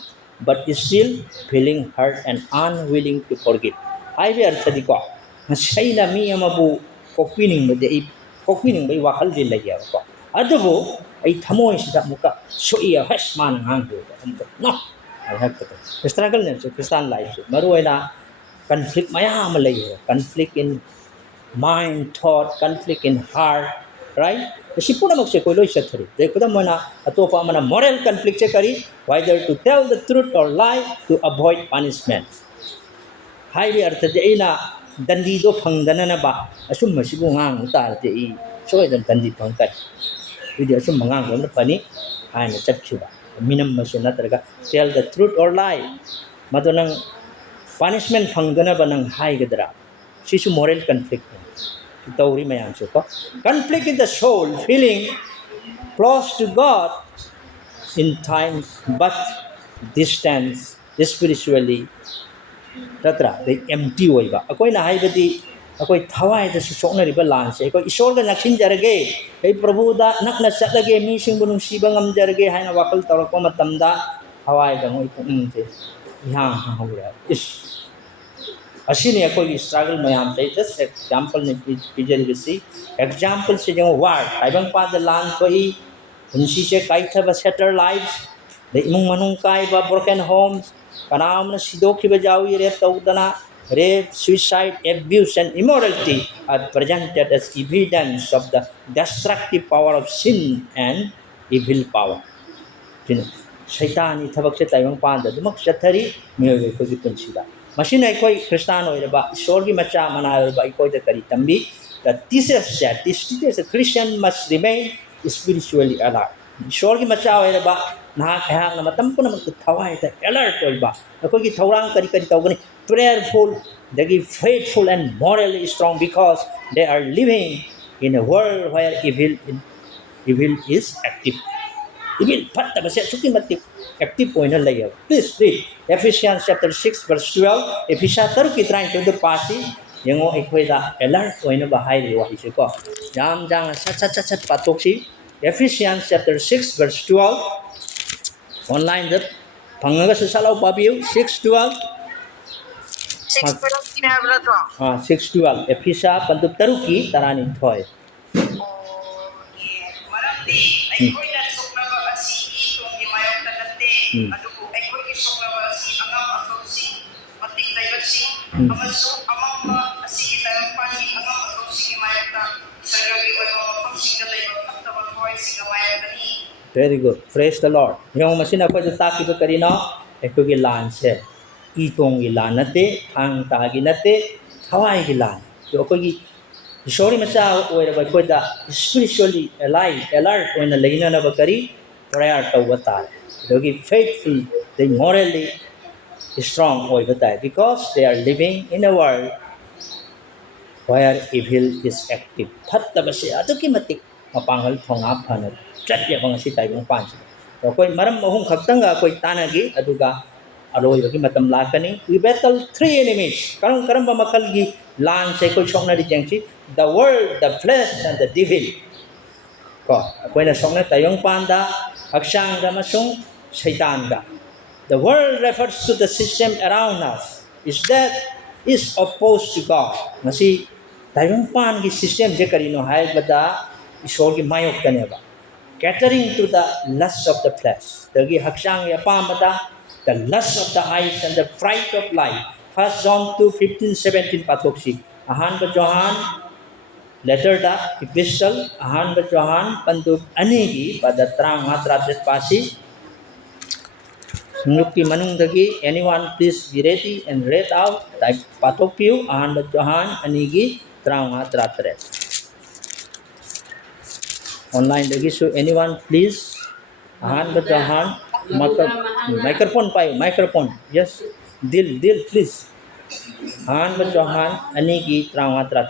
but still feeling hurt and unwilling to forgive ai bi artha di ko masai na mi amabu kopining ba de kopining ba wakal di la ya ko adugo ai thamoi sida muka soia has man hang do no I have to struggle ne so Christian life maru ina conflict mayam lay conflict in mind thought conflict in heart right si puna mag se ko loy sathari de ko da mana atopa mana moral conflict se kari whether to tell the truth or lie to avoid punishment hai bi artha de ina dandi do phangdana na ba asum masibu ngang tar de I soi dan dandi phang kai video asum mangang ko na pani ai na chat khiba minam masu na targa tell the truth or lie mado nang punishment phangdanaba nang haigadra sisu moral conflict tauri mayam chu ko conflict in the soul feeling close to God in times but distance spiritually tatra the empty oiba akoi na haibadi akoi thawai da su sokna riba lan se akoi isor ga nakhin jarage ei prabhu da nakna chatlage mi sing bunung siba ngam jarage haina wakal tarakpa matamda thawai da moi pung se yang hawra is asini akoi struggle mayam se just example ne pijari bisi example se jang war aibang pa da lan thoi unsi se kai thaba shattered lives the imung manung kai ba broken homes kanamna sidoki ba jawi rape taudana rape suicide abuse and immorality are presented as evidence of the destructive power of sin and evil power tin shaitani thabak se taimang pan da dumak chathari miyoy ko gi punsida machine ai koi christian oi ba ishor gi macha mana ba koi da kari tambi that this teaches a Christian must remain spiritually alert ishor gi macha oi ba na kha na matam puna mak thawai da alert oi ba ko gi thawrang kari kari tawgani prayerful they give faithful and morally strong because they are living in a world where evil is active evil patta ba se sukin matik active point layer please read Ephesians chapter 6 verse 12 Ephesians taru ki train to the pasi yango ekoi da alert point ba hai ri wa hi ko jam jang sat patok si Ephesians chapter 6 verse 12 online that pangaga sa salau pabiu 6:12 6 kinabla to 6:12 Ephesians pandu taru ki tarani thoi marandi aikoi na soklaba asi itong gimayok tanate adugo aikoi ki soklaba asi angam atosi matik dayasi amaso amang asi kitayang pani angam atosi gimayok ta sargagi walo pamsing dalay magtaba hoy si gimayok tani very good praise the Lord yung masina ko sa ki to karina eko gi lan se itong gi lan nate ang ta gi nate thawai gi lan to ko gi sorry macha oira ba ko da spiritually alive alert when the leina na bakari prayer to bata dogi faithful they morally strong oi bata because they are living in a world where evil is active thatta ba se aduki matik mapangal thonga phana chat ya bang si tai bang pan si to koi maram mahum khaktanga koi tanagi aduga aloi bagi matam lakani we battle three enemies karam ba makal gi lan se koi songna di jengsi the world the flesh and the devil ko koi na songna tayong panda aksang ga masung shaitan ga the world refers to the system around us is opposed to God masi tayong pan gi system je karino hai bada ishor gi mayok kaneba catering to the lust of the flesh dagi haksang ya pamada the lust of the eyes and the pride of life 1 John 2:15-17 pathoksi ahan ba Johan letter da epistle ahan ba Johan pandu anigi pada trang matrat pasi Nukti manung dagi anyone please be ready and read out type patokpiu ahan ba Johan anigi trang matrat online lagi so anyone please ahan ba Johan microphone pai microphone yes deal please ahan ba Johan anigi trang matrat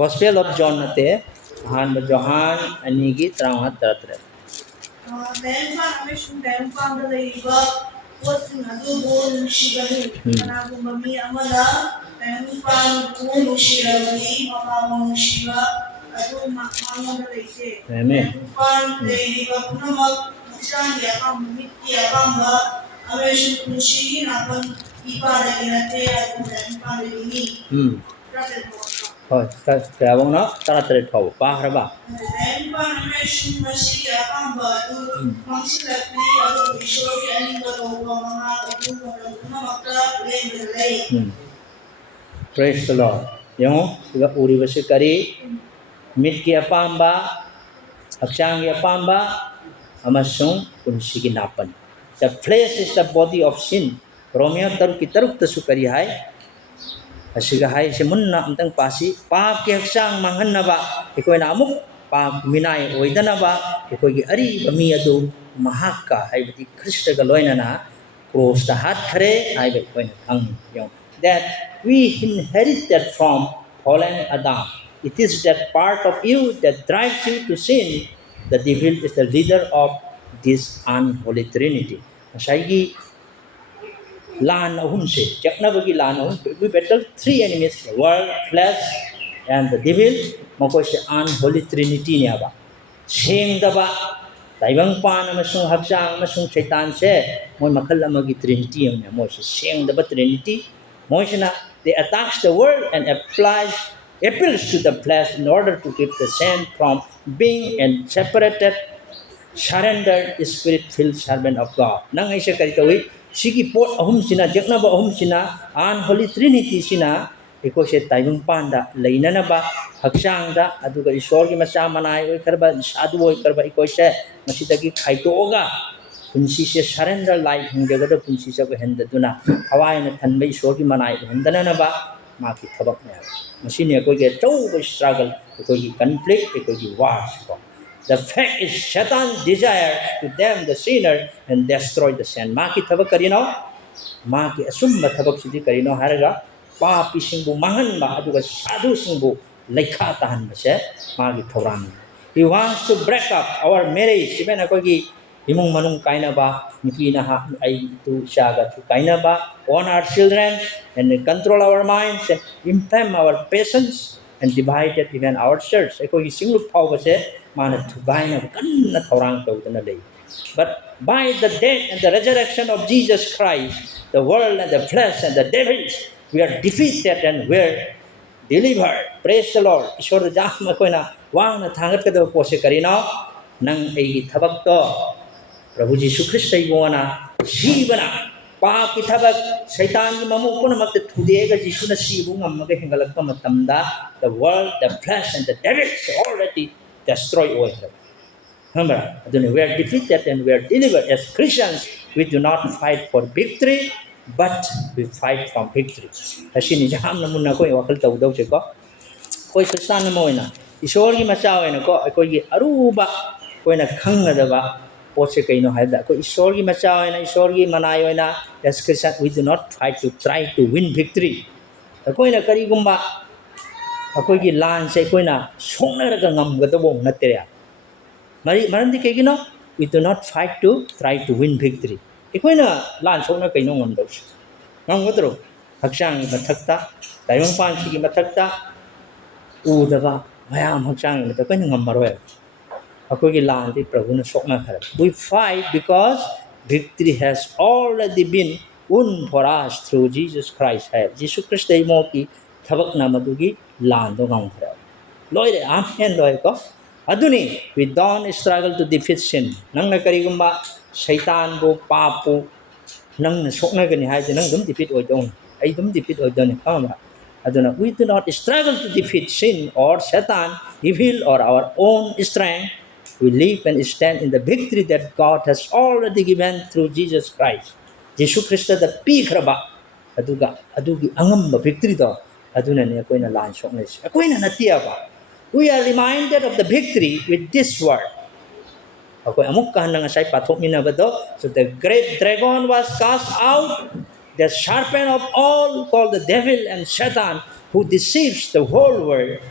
Gospel of John nate ahan ba Johan anigi trang matrat Then Paramishan Tempang the Iba was in a good Shigani, Managumami Amada, Tempang, Shigani, Mamma Shiva, Adu Mama the Lake, Tempang, the Iba Punamak, Mushani, Miki Abamba, Amesh Mushi, Napan, Iba, the Tempang, the Thôi, kaya bang na taratret ho, pahar ba? Praise the Lord. Yung suga uri ba si kari mit ki apamba, aksang ki apamba, amasung kunsi ginapan. The flesh is the body of sin. Romeo taru ki taruk tasu kari hai. Asiga hai si munna amtang pasi pa ki aksang manghan na ba ikoy na amuk pa minay oida na ba ikoy gi ari bami adu mahakka haibati Krishna ga loinana cross the hat khare haibai koina thang yong that we inherited from fallen Adam. It is that part of you that drives you to sin. The devil is the leader of this unholy trinity. Masaygi lan ahum se jaknabagi lan ahum we battle three enemies: the world, flesh, and the devil. Makoi se unholy trinity ne aba seng daba taibang pan amasung hakjang amasung shaitan se moi makhal amagi trinity ne moi se seng daba trinity moi se na they attacks the world and appeals to the flesh in order to keep the same from being and separated surrendered spirit filled servant of God. Nang ay siya karito sigi pot ahum sina jakna ba ahum sina unholy trinity sina iko siya taibang panda laina na ba haksang da aduga isor gi masa manay oy karba sadu oy karba iko siya masidagi khaito oga punsi siya surrender life hingga da punsi siya ko henda duna hawai na thanbai isor gi manay hendana na ba maki thabak na masini ko ge chau struggle ko gi conflict ko gi wars ko. The fact is, Satan desires to damn the sinner and destroy the sin. Maki tabak karino, maki asumba tabak sidi karino haraga, papi singbu mahan ba aduga sadu singbu lekha tahan ba se maki thorang. He wants to break up our marriage. Even ako gi imong manung kaina ba, nipi na ha ay tu siyaga tu kaina ba, own our children and control our minds and impede our patience and divided even our church. Ako gi singlu pau ba se. But by the death and the resurrection of Jesus Christ, the world and the flesh and the devils, we are defeated and we are delivered. Praise the Lord. Ishwar jahma koina wang na thangat kada pose karino nang ei thabak to Prabhu Jisu Christ ay buwana sibana pa kithabak Satan ni mamu ko na magte thudega Jisu na sibu ngamaga hingalak pa matamda the world, the flesh and the devils already destroy all. Remember, we are defeated and we are delivered. As Christians, we do not fight for victory, but we fight from victory. Kasi ni jaham na muna ko yung wakal tawag daw siya ko. Ko'y sasana mo na. Isori masawa na ko. Ko'y aruba. Ko'y naghang na daba. Po siya kayo no hayda. Ko'y isori masawa na. Isori manayo na. As Christians, we do not fight to try to win victory. Ko'y nakarigumba. Ako'y lan sa ako'y na songna raga ngam gatawong natirya. Marandi kay gino, we do not fight to try to win victory. Ako'y na lan songna kay nung ngam daw siya. Ngam gatro, haksang matakta, tayong pansigi matakta, uda ba, mayam haksang matakta, ako'y ngam maroy. Ako'y lan di Prabhu na sokna harap. We fight because victory has already been won for us through Jesus Christ. Jesus Christ ay mo ki thabak na madugi lando ngam khara loire amen loi ko aduni we don't struggle to defeat sin nang na kari gumba shaitan bo papu nang na sokna gani hai nang dum defeat oi dong ai dum defeat oi don kama aduna we do not struggle to defeat sin or Satan evil or our own strength. We live and stand in the victory that God has already given through Jesus Christ. Jesus Christ the peak raba adugi angam victory do aduna ni ako'y na lansok na siya. Ako'y na natiya ba? We are reminded of the victory with this word. Ako'y amukkahan na nga siya'y patok niya ba do? So the great dragon was cast out, the serpent of all called the devil and Satan, who deceives the whole world.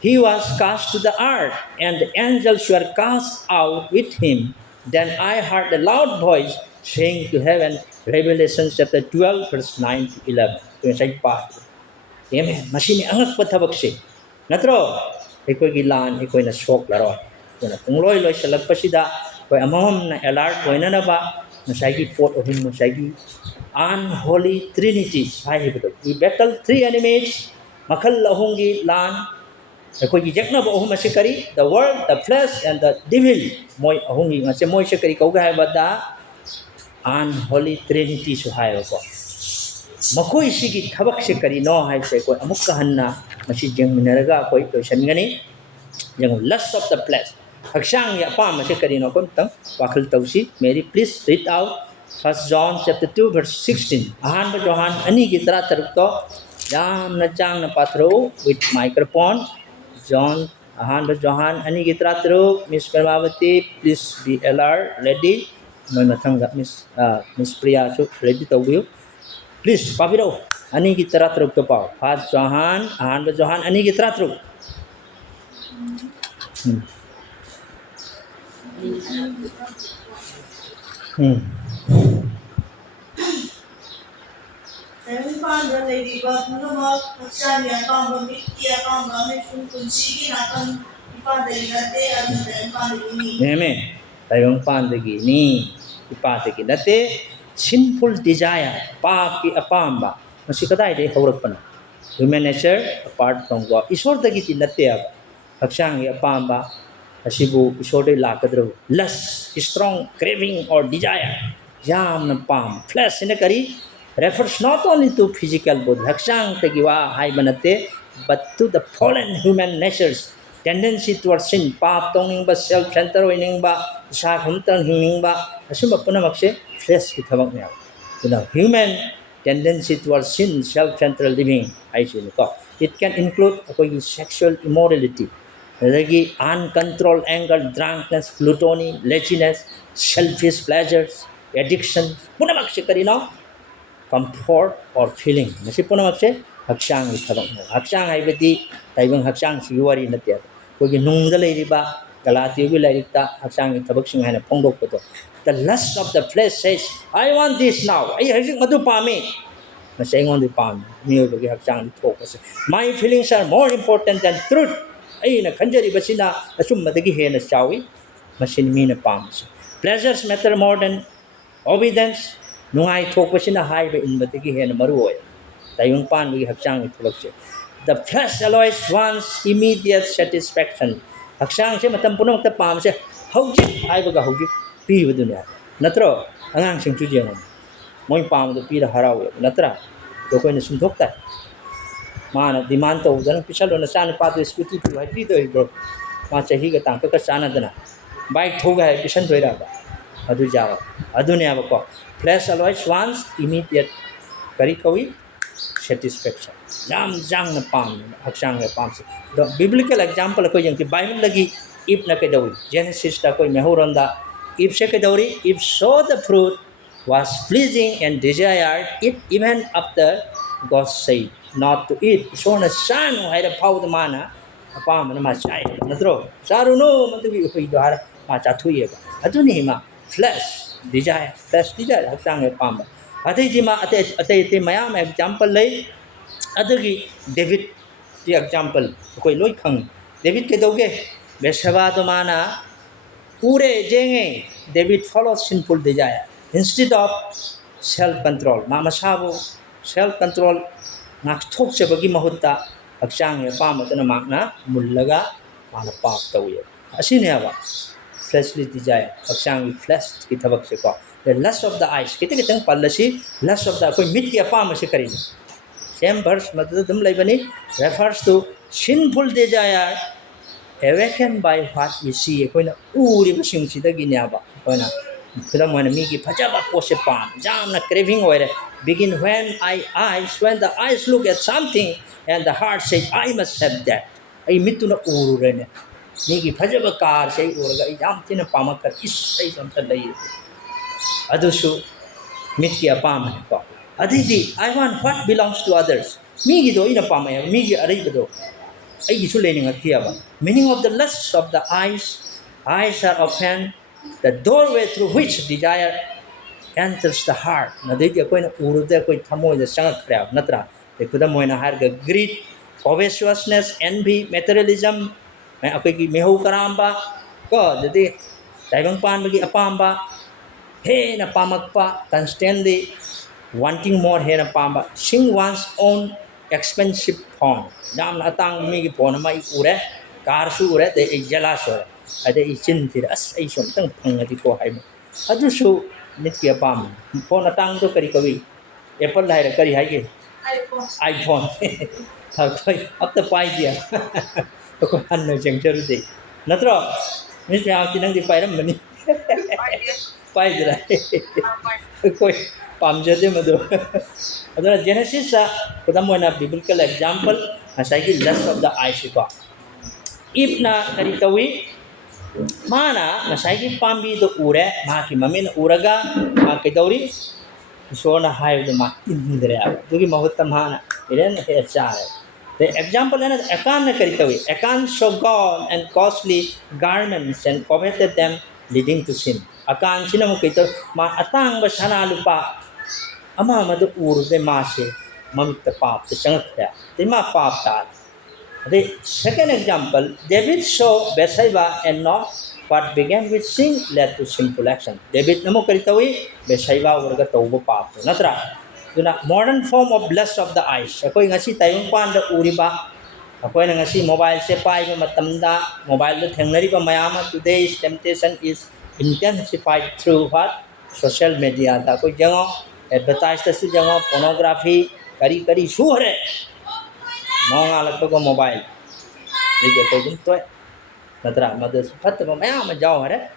He was cast to the earth, and the angels were cast out with him. Then I heard a loud voice saying to heaven, Revelation chapter 12, verse 9 to 11. Yung siya'y patok. Amen. Masini angak patabak si. Natro, iko'y gilaan, iko'y nasok laro. Kung loy-loy sa lagpasida, ko'y amahom na alert, ko'y na ba, nasaygi pot o himo, nasaygi unholy trinity. We battle three enemies, makal lahong gilaan, ko'y gijak na ba ohong masikari, the world, the flesh, and the devil. Mo'y ahong gi, nga mo'y sikari, kaugahay ba da, unholy trinity suhayo ko. Makoy sige tabak si karino hay sa ko amukkahan na masijeng minaraga ko ito siya ngani yung lust of the flesh hagsang ya pa masi karino ko tang wakal tawsi Mary please read out 1 John chapter 2 verse 16 ahan ba Johan ani gitra tarukto jam na jang na patro with microphone John Ahan Johan ani gitra truk Miss Permavati please be alert ready noi mathang ga Miss Priya su ready tawbiu please pabiro ani gitra truk to pau first Johan ahan Johan ani gitra truk hmm hmm Taimpan da ladiba punama haksan ya pamba miki ya pamba me shun kunsi nakan ipa da ilate adu taimpan ini. neme tayong pandagi ni ipatagi nate sinful desire pa ki apamba masi kadai de haurakpana human nature apart from God isor dagi ti nate ab hakshang ya apamba asibu isor de lakadro lust strong craving or desire yam na pam flesh in kari refers not only to physical body hakshang tagiwa hai banate but to the fallen human natures tendency towards sin pap tongning ba self center oining ba sa humtang hingning ba asum apuna makse flesh ki thabak ne the human tendency towards sin self centered living I see ko it can include sexual immorality lagi uncontrolled anger drunkenness gluttony laziness selfish pleasures addiction puna makse karino comfort or feeling masi puna makse hakshang ni thabak mo hakshang ai bedi taibang hakshang si wari na tia ko gi nung da lai riba galati gi lai ta hakshang ni thabak sing hana phongdok ko the lust of the flesh says I want this now ai hajik madu pami masi ai ngon di pam mi ko gi hakshang ni thok ko my feelings are more important than truth ai na khanjari basina asum madagi he na chawi masi mi na pam pleasures matter more than obedience nungai thokpasina haiba inbadagi hena maruoi tayung pan wi hakchang thulakse the flesh alloys wants immediate satisfaction hakchang se matam punam ta pam se hauji haiba ga hauji pi budunya natro angang sing chu jeng moi pam do pi ra harawe natra to ko ni sum thokta mana demand to dan pisalo na san pa to scooty pi hai pi do bro ma chahi ga tang ka sana dana bike thoga hai pisan thoira ba adu jawa adu ne abako flesh always wants immediate kari kawi satisfaction jam jang na pam hakshang na pam se the biblical example ko yang ki bible lagi if na kedawi genesis ta ko mehoronda if se kedawi if saw the fruit was pleasing and desired it even after God said not to eat so na san hai da pau da mana apam na ma chai natro saru no matu wi do har ma cha thuye ba adu ni ma flesh desire hakchang e pamba atai jima atai mayam example lay adagi David the example koi loi khang David ke doge besaba to mana pure jenge David follows sinful desire instead of self control mama sabo self control nak thok chabagi mahutta hakchang e pamba tana makna mullaga mana pap tawiye asine aba fleshly desire hakchang flesh ki thabak se ko the lust of the eyes kite kitang pallasi lust of the koi mit ki apam se kari same verse madadum laibani refers to sinful desire awakened by what we see koina uri basing sidagi ne aba koina philam wana mi ki phajaba pose pam jamna craving oire begin when the eyes look at something and the heart says I must have that ai mituna ururene nigi phajaba kar sei urga yam tina pamakar is sei samta lai adusu mitki apam ko adidi I want what belongs to others migi do ina pamaya migi arai do ai gisu lening akiaba meaning of the lust of the eyes are often the doorway through which desire enters the heart nadidi koina urude koi thamoy da sang khra natra te kuda moina har ga greed covetousness envy materialism mai akai ki mehu karamba ko jadi taibang pan bagi apamba he na pamakpa constantly wanting more he na pamba sing one's own expensive phone nam na tang mi ki phone mai ure car su ure de jala so ade I chin thir as ai som tang phangati ko hai adu su nit ki apam phone tang to kari kawi apple lai ra kari hai ge iphone thôi अब तो पाई दिया तो कोई हन नहीं चंचर दे नत्रो mister आप चिन्ह दी पायरम बनी पाई दिला कोई पाम जदे मधु अदर जेनेसिस कुदम वना बिब्लिकल एग्जांपल असाई की लस्ट ऑफ द आईस को Ifna kari tawi mana ngasai pambi do ure maki mamin uraga maki dauri isona haidu ma indre dugi mahutta mana iren he chare. The example is Akan karitawi. Akan saw gold and costly garments and coveted them, leading to sin. Akan sinamu kito ma atang ba sana lupa ama madu ur de mase mamit pap te sangat ya. Te ma pap ta. The second example, David saw Bathsheba and not what began with sin led to sinful action. David namo karitawi Bathsheba urga tawbo pap. Natra. Duna modern form of lust of the eyes. Ako ngasi tayong panda uri ba. Ako na ngasi mobile se pai ba matamda mobile do thengnari ba mayama today's temptation is intensified through what social media. Da ko jango advertise ta su jango pornography kari kari su hare. Nong alak to ko mobile. Jadi ko dun to. Natra madu phat ba mayama jaw hare.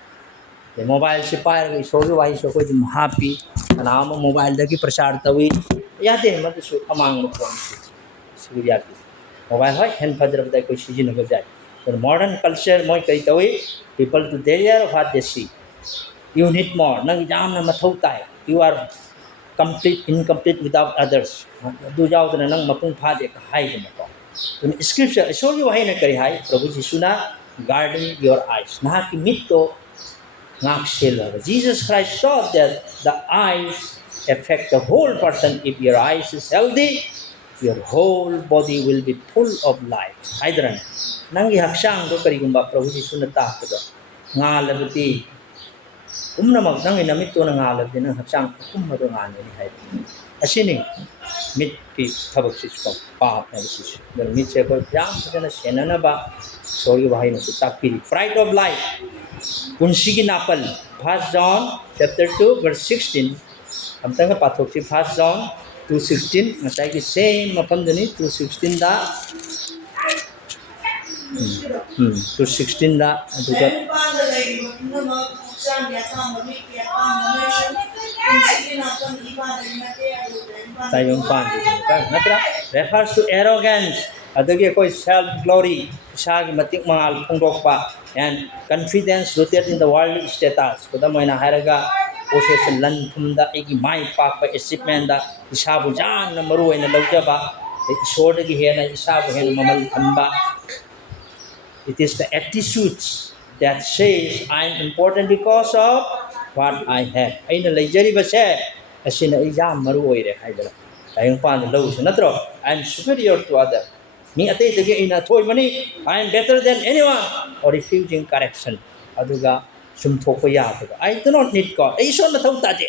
The mobile se pai ga shoju wai so ko jum happy नाम mobile दगी प्रचार तवी यादे मत सु among phone Suriya की mobile है hand further बता कोई चीज न हो जाए तो मॉडर्न कल्चर मोय कई तवी people to their what they see you need more नंग जाम न मथौ ताय you are complete incomplete without others दु जाओ त नंग मपुंग फा दे हाय दे मको तो स्क्रिप्चर सो यू है न करी हाय प्रभु यीशु ना गार्डन योर आईज ना की मित तो Jesus Christ taught that the eyes affect the whole person. If your eyes is healthy, your whole body will be full of light. Aidran, nangi haksang do kari gumba Prabhu Jisu na ta ko. Ngalabti umna nangi namit to na ngalabti nang haksang umma do ngani ni hay. Asini mit ki thabak sis ko pa na sis. Dar mit se ko jam na senana ba sorry bahai na su takpiri. Pride of life. Punsigi napal, 1 John chapter 2 verse 16. Am tanga pathok si 1 John 2:16. Masai ki same mapam dani 2:16 da. 2:16 da aduga. Tayong pan. Natra refers to arrogance. Adagi koi self glory. Isagi matik mangal pungdok pa. And confidence rooted in the worldly status. Kuda mo na haraga possession lan thumda egi mai pak pa achievement da isabu jan na maru na lawja ba isod gi hena isabu hena mamal thamba. It is the attitudes that says I am important because of what I have. Aina leijari ba se asina ijam maru oire haidala. Tayong pan law sa natro I am superior to other. Me ate dagi ina thoy mani I am better than anyone or refusing correction aduga sumthokpa yabada I do not need God ai son mathau ta de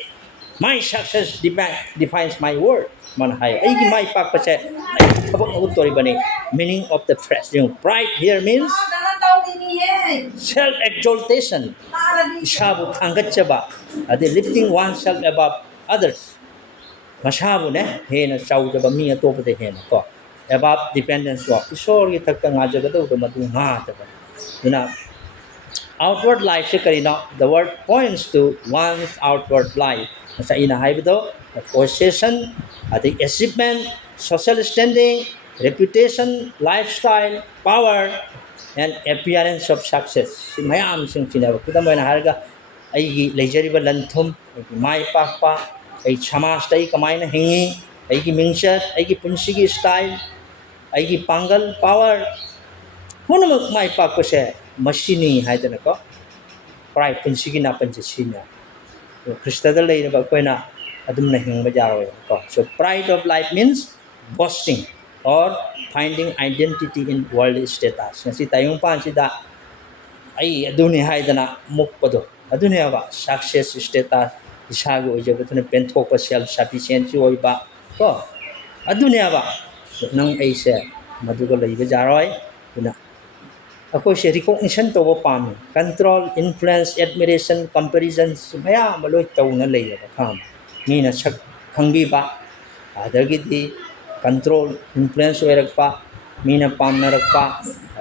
my success defines my worth man hai ai gi mai pak pa se abak utori bani meaning of the phrase pride here means self exaltation isabu thangatchaba ade lifting oneself above others masabu ne hena chaujaba mi atopa de hena ko above dependence of ishor ki thakka nga jaga do matu nga ta na outward life se karina the word points to one's outward life sa ina haibdo the possession the achievement social standing reputation lifestyle power and appearance of success si mayam sing sinaw kuda mo na harga ai gi leijari ba lanthum mai pak pa ai samas tai kamai na hingi ai gi mingchat ai gi punsi gi style aigi pangal power hunamak mai pak ko se machine haidana ko prai punsigi na panchina krista da leina ba koina adum na hing bajaro ko so pride of life means boasting or finding identity in worldly status nasi tayong pan sida ai aduni haidana mukpado aduni ba success status isago ojabutune penthok pa self sufficiency oiba ko aduni ba nang ai se maduga leiba jaroi na ako se recognition to bo pam control influence admiration comparison maya maloi to na leiba kham mi na sak khangbi ba adagi di control influence oirakpa mi na pam na rakpa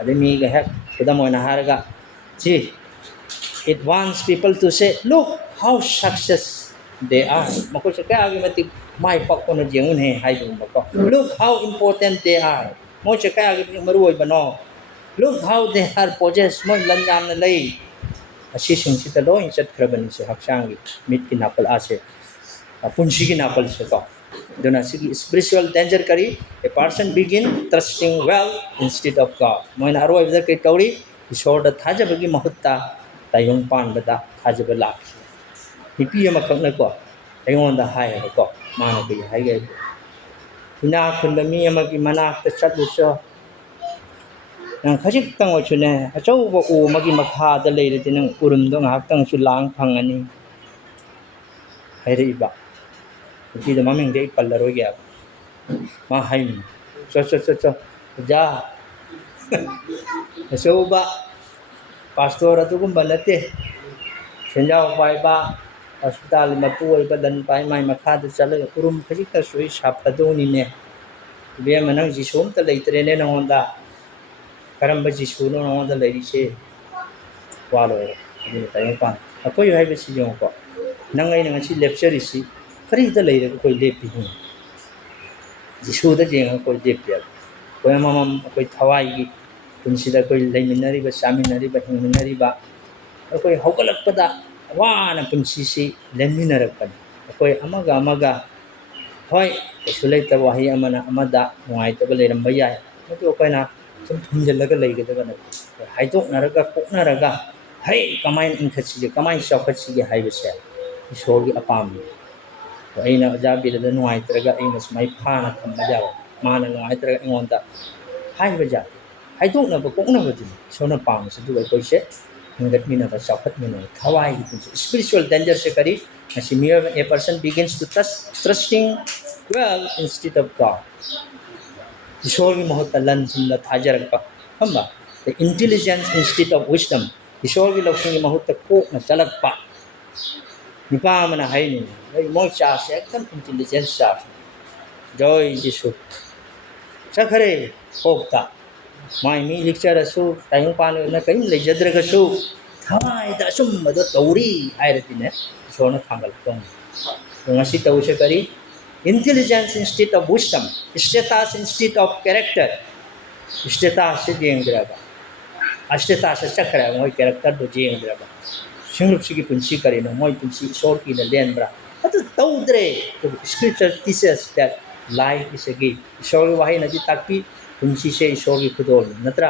ade mi ga hek kuda mo na harga ji it wants people to say look how success they are mako se ka agi mati mai pak ko na jengun he hai dum ko look how important they are mo che ka agi maroi bano look how they are possessed moi lan yam na lei asi sing si ta loi chat khrabani se haksang gi mit ki napal ase punshi ki napal se ko dona si spiritual danger kari a person begin trusting well instead of God moi na ro ibda ke tauri ishor da thaja bagi mahutta tayong pan bada thaja ba lak nipi ama khang na ko ayon da hai ko mana bi hai ge ina khun ba mi ama ki manak ta chat lu so nang khajik tang o chune achau ba o magi makha da lei re tin urum do ngak tang chu lang phang ani hai ri ba ki da maming de pal la ro ya ma hai cho ja so ba pastor atu kum banate senjau pai ba hospital ma puai ba dan pai mai makha da chala urum khajik ta sui sap ta do ni ne be manang ji som ta lei tre ne na honda karamba ji su no honda lei ri se wa lo ni ta yang pa akoi hai be si jong ko nang ai nang si lecture si kari da lei re ko le pi hu ji su da jeng ko je pi ko ma ma ko thawai gi kun si da ko lei min nari ba samin nari ba hing min nari ba ko hogalak pa da wa na kun si si len min na ra pa ko amaga hoi su lei ta wa hi amana amada ngai ta ba le ram ba ya to ko na sum thum jel la ga lei ga da na hai tok na ra ga kok na ra ga hai kamai in kha si kamai sha kha si ge hai ba se ishor gi apam to ai na ja bi da ngai tra ga ai na smai pha na tham ba ja ma na ngai tra ga ngon da hai ba ja hai tok na ba kok na ba ti so na pam se du ko se hingat mi na ba sa khat mi na thawai gi spiritual danger se kari as a person begins to trusting well instead of God ishor gi mohta lan thum la thajar ka hamba the intelligence instead of wisdom ishor gi loksin gi mohta ko na chalak pa nipa mana hai ni ei moi cha se ekdam intelligence sa joy jisu sakhare hokta mai mi lecture su tayong pan na kai le jadra ka su thai da sum ma do tauri ai rati ne so na thangal tong ngasi tau se kari intelligence instead of wisdom status instead of character status se jeng draga status se chakra moi character do jeng draga singrup sigi punsi kari no moi punsi sor ki na len bra atu taudre scripture teaches that life is a gift sor wahi na ji takpi punsi se sor ki khudol natra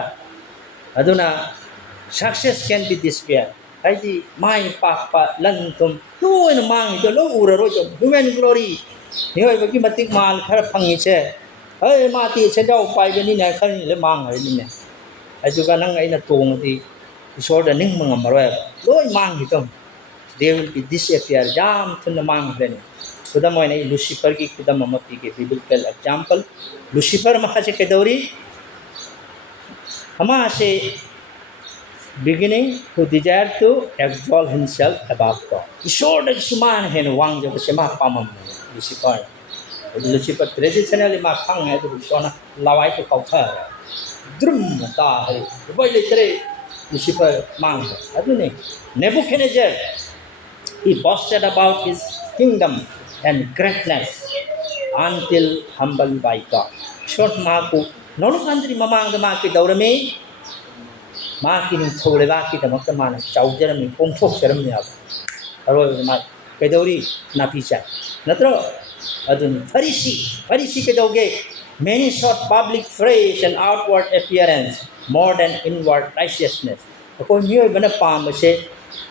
aduna success can be despair haidi mai pa lan tum no mang to lo ura ro to human glory ni oi ba ki matik mal khar phangi che oi ma ti che dau pai be ni na khan le mang ai ni ne aju ka nang ai na tong ti isor da ning mangam marwa loi mang hi tom they will be disappear jam thun mang hren kuda moi nei lucifer ki kuda mamati ke biblical example lucifer ma se ke dauri hama se beginning who desire to exalt himself above God isor da suman hen wang jo se ma pamam lucifer lucifer treze channel ma khang hai to sona lawai to kau tha drum ta hai boy le tre Lucifer mang adune Nebuchadnezzar he boasted about his kingdom and greatness until humbled by God short maku nonu kandri mamang da ma ki daurame ma ki ni thole ba ki da mak ma na chaujaram ni pongthok charam ni ab aro ma ke dauri na pi cha natro adun farisi ke doge many sought public praise and outward appearance more than inward righteousness ko miyo bana pam se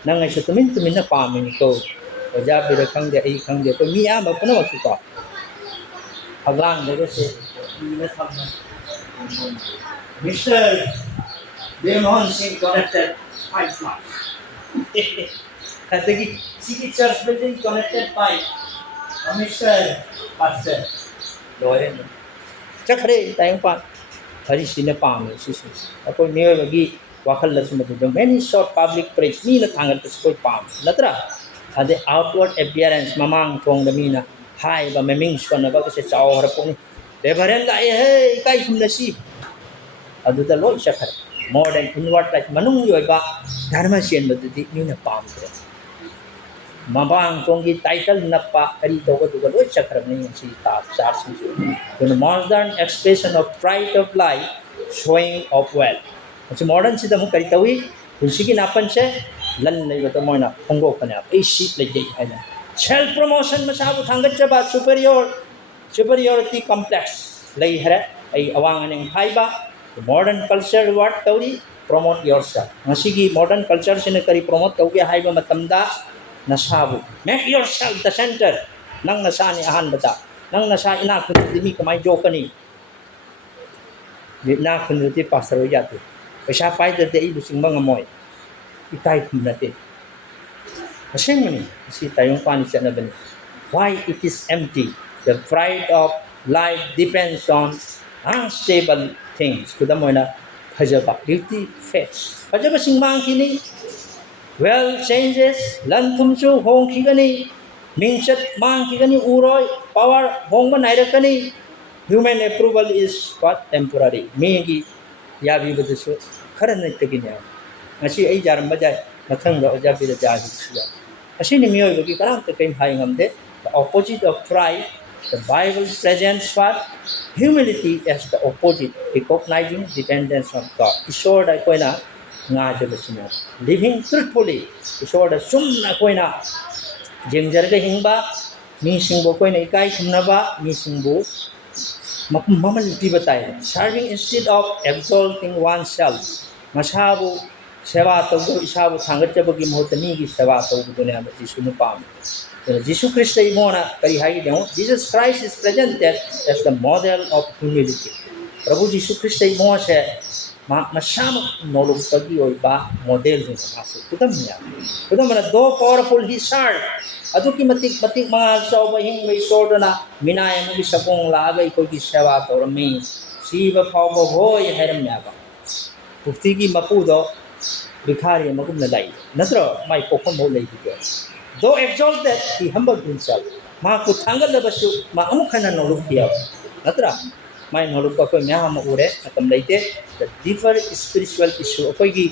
nang ai tumin na pam ni ko oja bi ra khang de ai khang de ko mi ama puna ma ko haglang de se ni tham Mr. Demon Singh connected 5 months कहते कि किसी church building connected by Mr. Pastor loire chakre time pa hari sine pam si ko miyo gi wakal la sum do many short public praise ni na thangal to ko pam natra ade outward appearance mamang thong da mina hai ba meming swana ba se chaw har ko ni reverend ai hey kai kum na si adu da lo shakar more than inward like manung yoi ba dharma sien ba di ni na pam tre mabang thong gi title na pa kari to ko lo shakar ni si ta char si the modern expression of pride of life showing of wealth अच्छी modern से दम करी तवी पुंसी की नापन से लन नहीं बता मोना होंगो कने आप ए शीट ले गई है ना सेल्फ प्रमोशन में साबु थांगत जबा superiority complex lay है आई अवांग ने खाइबा मॉडर्न कल्चर वर्ड तौरी promote yourself ngasi gi modern culture sine kari promote tauge haiba matamda nasabu make yourself the center nang nasa ni ahan bata nang nasa ina khudi mi kamai jokani na khudi pastor ya tu paisa pai de dei busing mangamoy ikai khumnate asengmani si tayong pani chana ben why it is empty the pride of life depends on unstable things kudamoina phajaba beauty fades phajaba singmang kini well changes lan thumchu hong khigani mingchat mang khigani uroi power hongba nairakani human approval is what temporary megi yabi badasu khara naitagini ngasi ai jaram bajai mathang da oja bi da jahi siya asini miyoy bagi karam ta kai hai ngamde the opposite of pride the Bible presents what humility as the opposite recognizing dependence on God ishor da koina nga jabasina living truthfully ishor da sumna koina jengjar ga hingba mi singbo koina ikai sumna ba mi singbo mamal ti batai serving instead of exalting oneself masabu seva tawdo isabu thangat jabagi mohotani gi seva tawdo ne am jisu nu pam Jesus Christ imona kari hai deu Jesus Christ is presented as the model of humility Prabhu Jesus Christ imona se masam nolog tagi oi ba model ni masu kudam na do powerful his heart aduki matik mga saw ba hing may sordona minay mo gi sapong lagay ko gi seva tormi siba phawbo hoy heram nya ba pukti gi mapudo bikhari magum na lai natro mai pokhon mo lai gi though exalted, he humbled himself. Ma kutanggal na basu, ma amukhana nolog diya. Natra, may nolog pa ko niya ma ure atam laite the deeper spiritual issue. Ako'y gi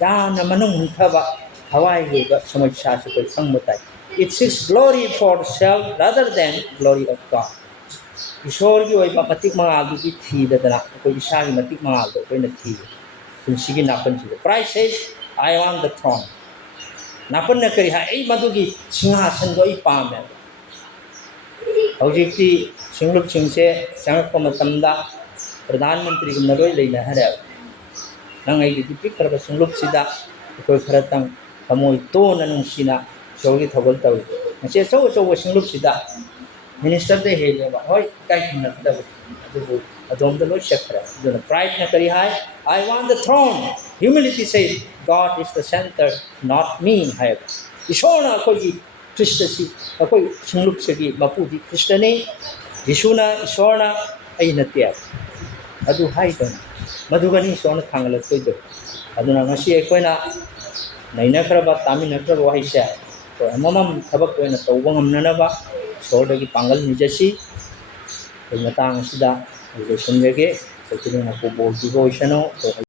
jaan na manong huntaba hawai go ba samay sa ko ang mutay. It seeks glory for self rather than glory of God. Isor gi oy matik mga aldo gi thi da na ako'y isa gi matik mga aldo ko'y nagthi. Kung sige napan sila. Christ says, I want the throne. Napan na kari hai madugi singhasan do ipame hojikti singlup singse sangak pamatamda pradhan mantri gum naroi leina hare nangai gi pik karba singlup sida koi kharatang kamoi to nanung sina sogi thogol taw nase so singlup sida minister de hele ba hoi kai khna da adu adom da lo shakra the pride na kari hai I want the throne humility says God is the center not me hai ishona koi krishna si koi singlup se gi bapu di krishna ne yishuna ishona ai natya adu hai ta madhugani sona thangala koi do aduna ngasi koina naina khraba tamina khraba hai sha to amamam thabak koina tawbang amnana ba soda gi pangal nijasi matang sida relation lege so tinu na ko bol di go ishano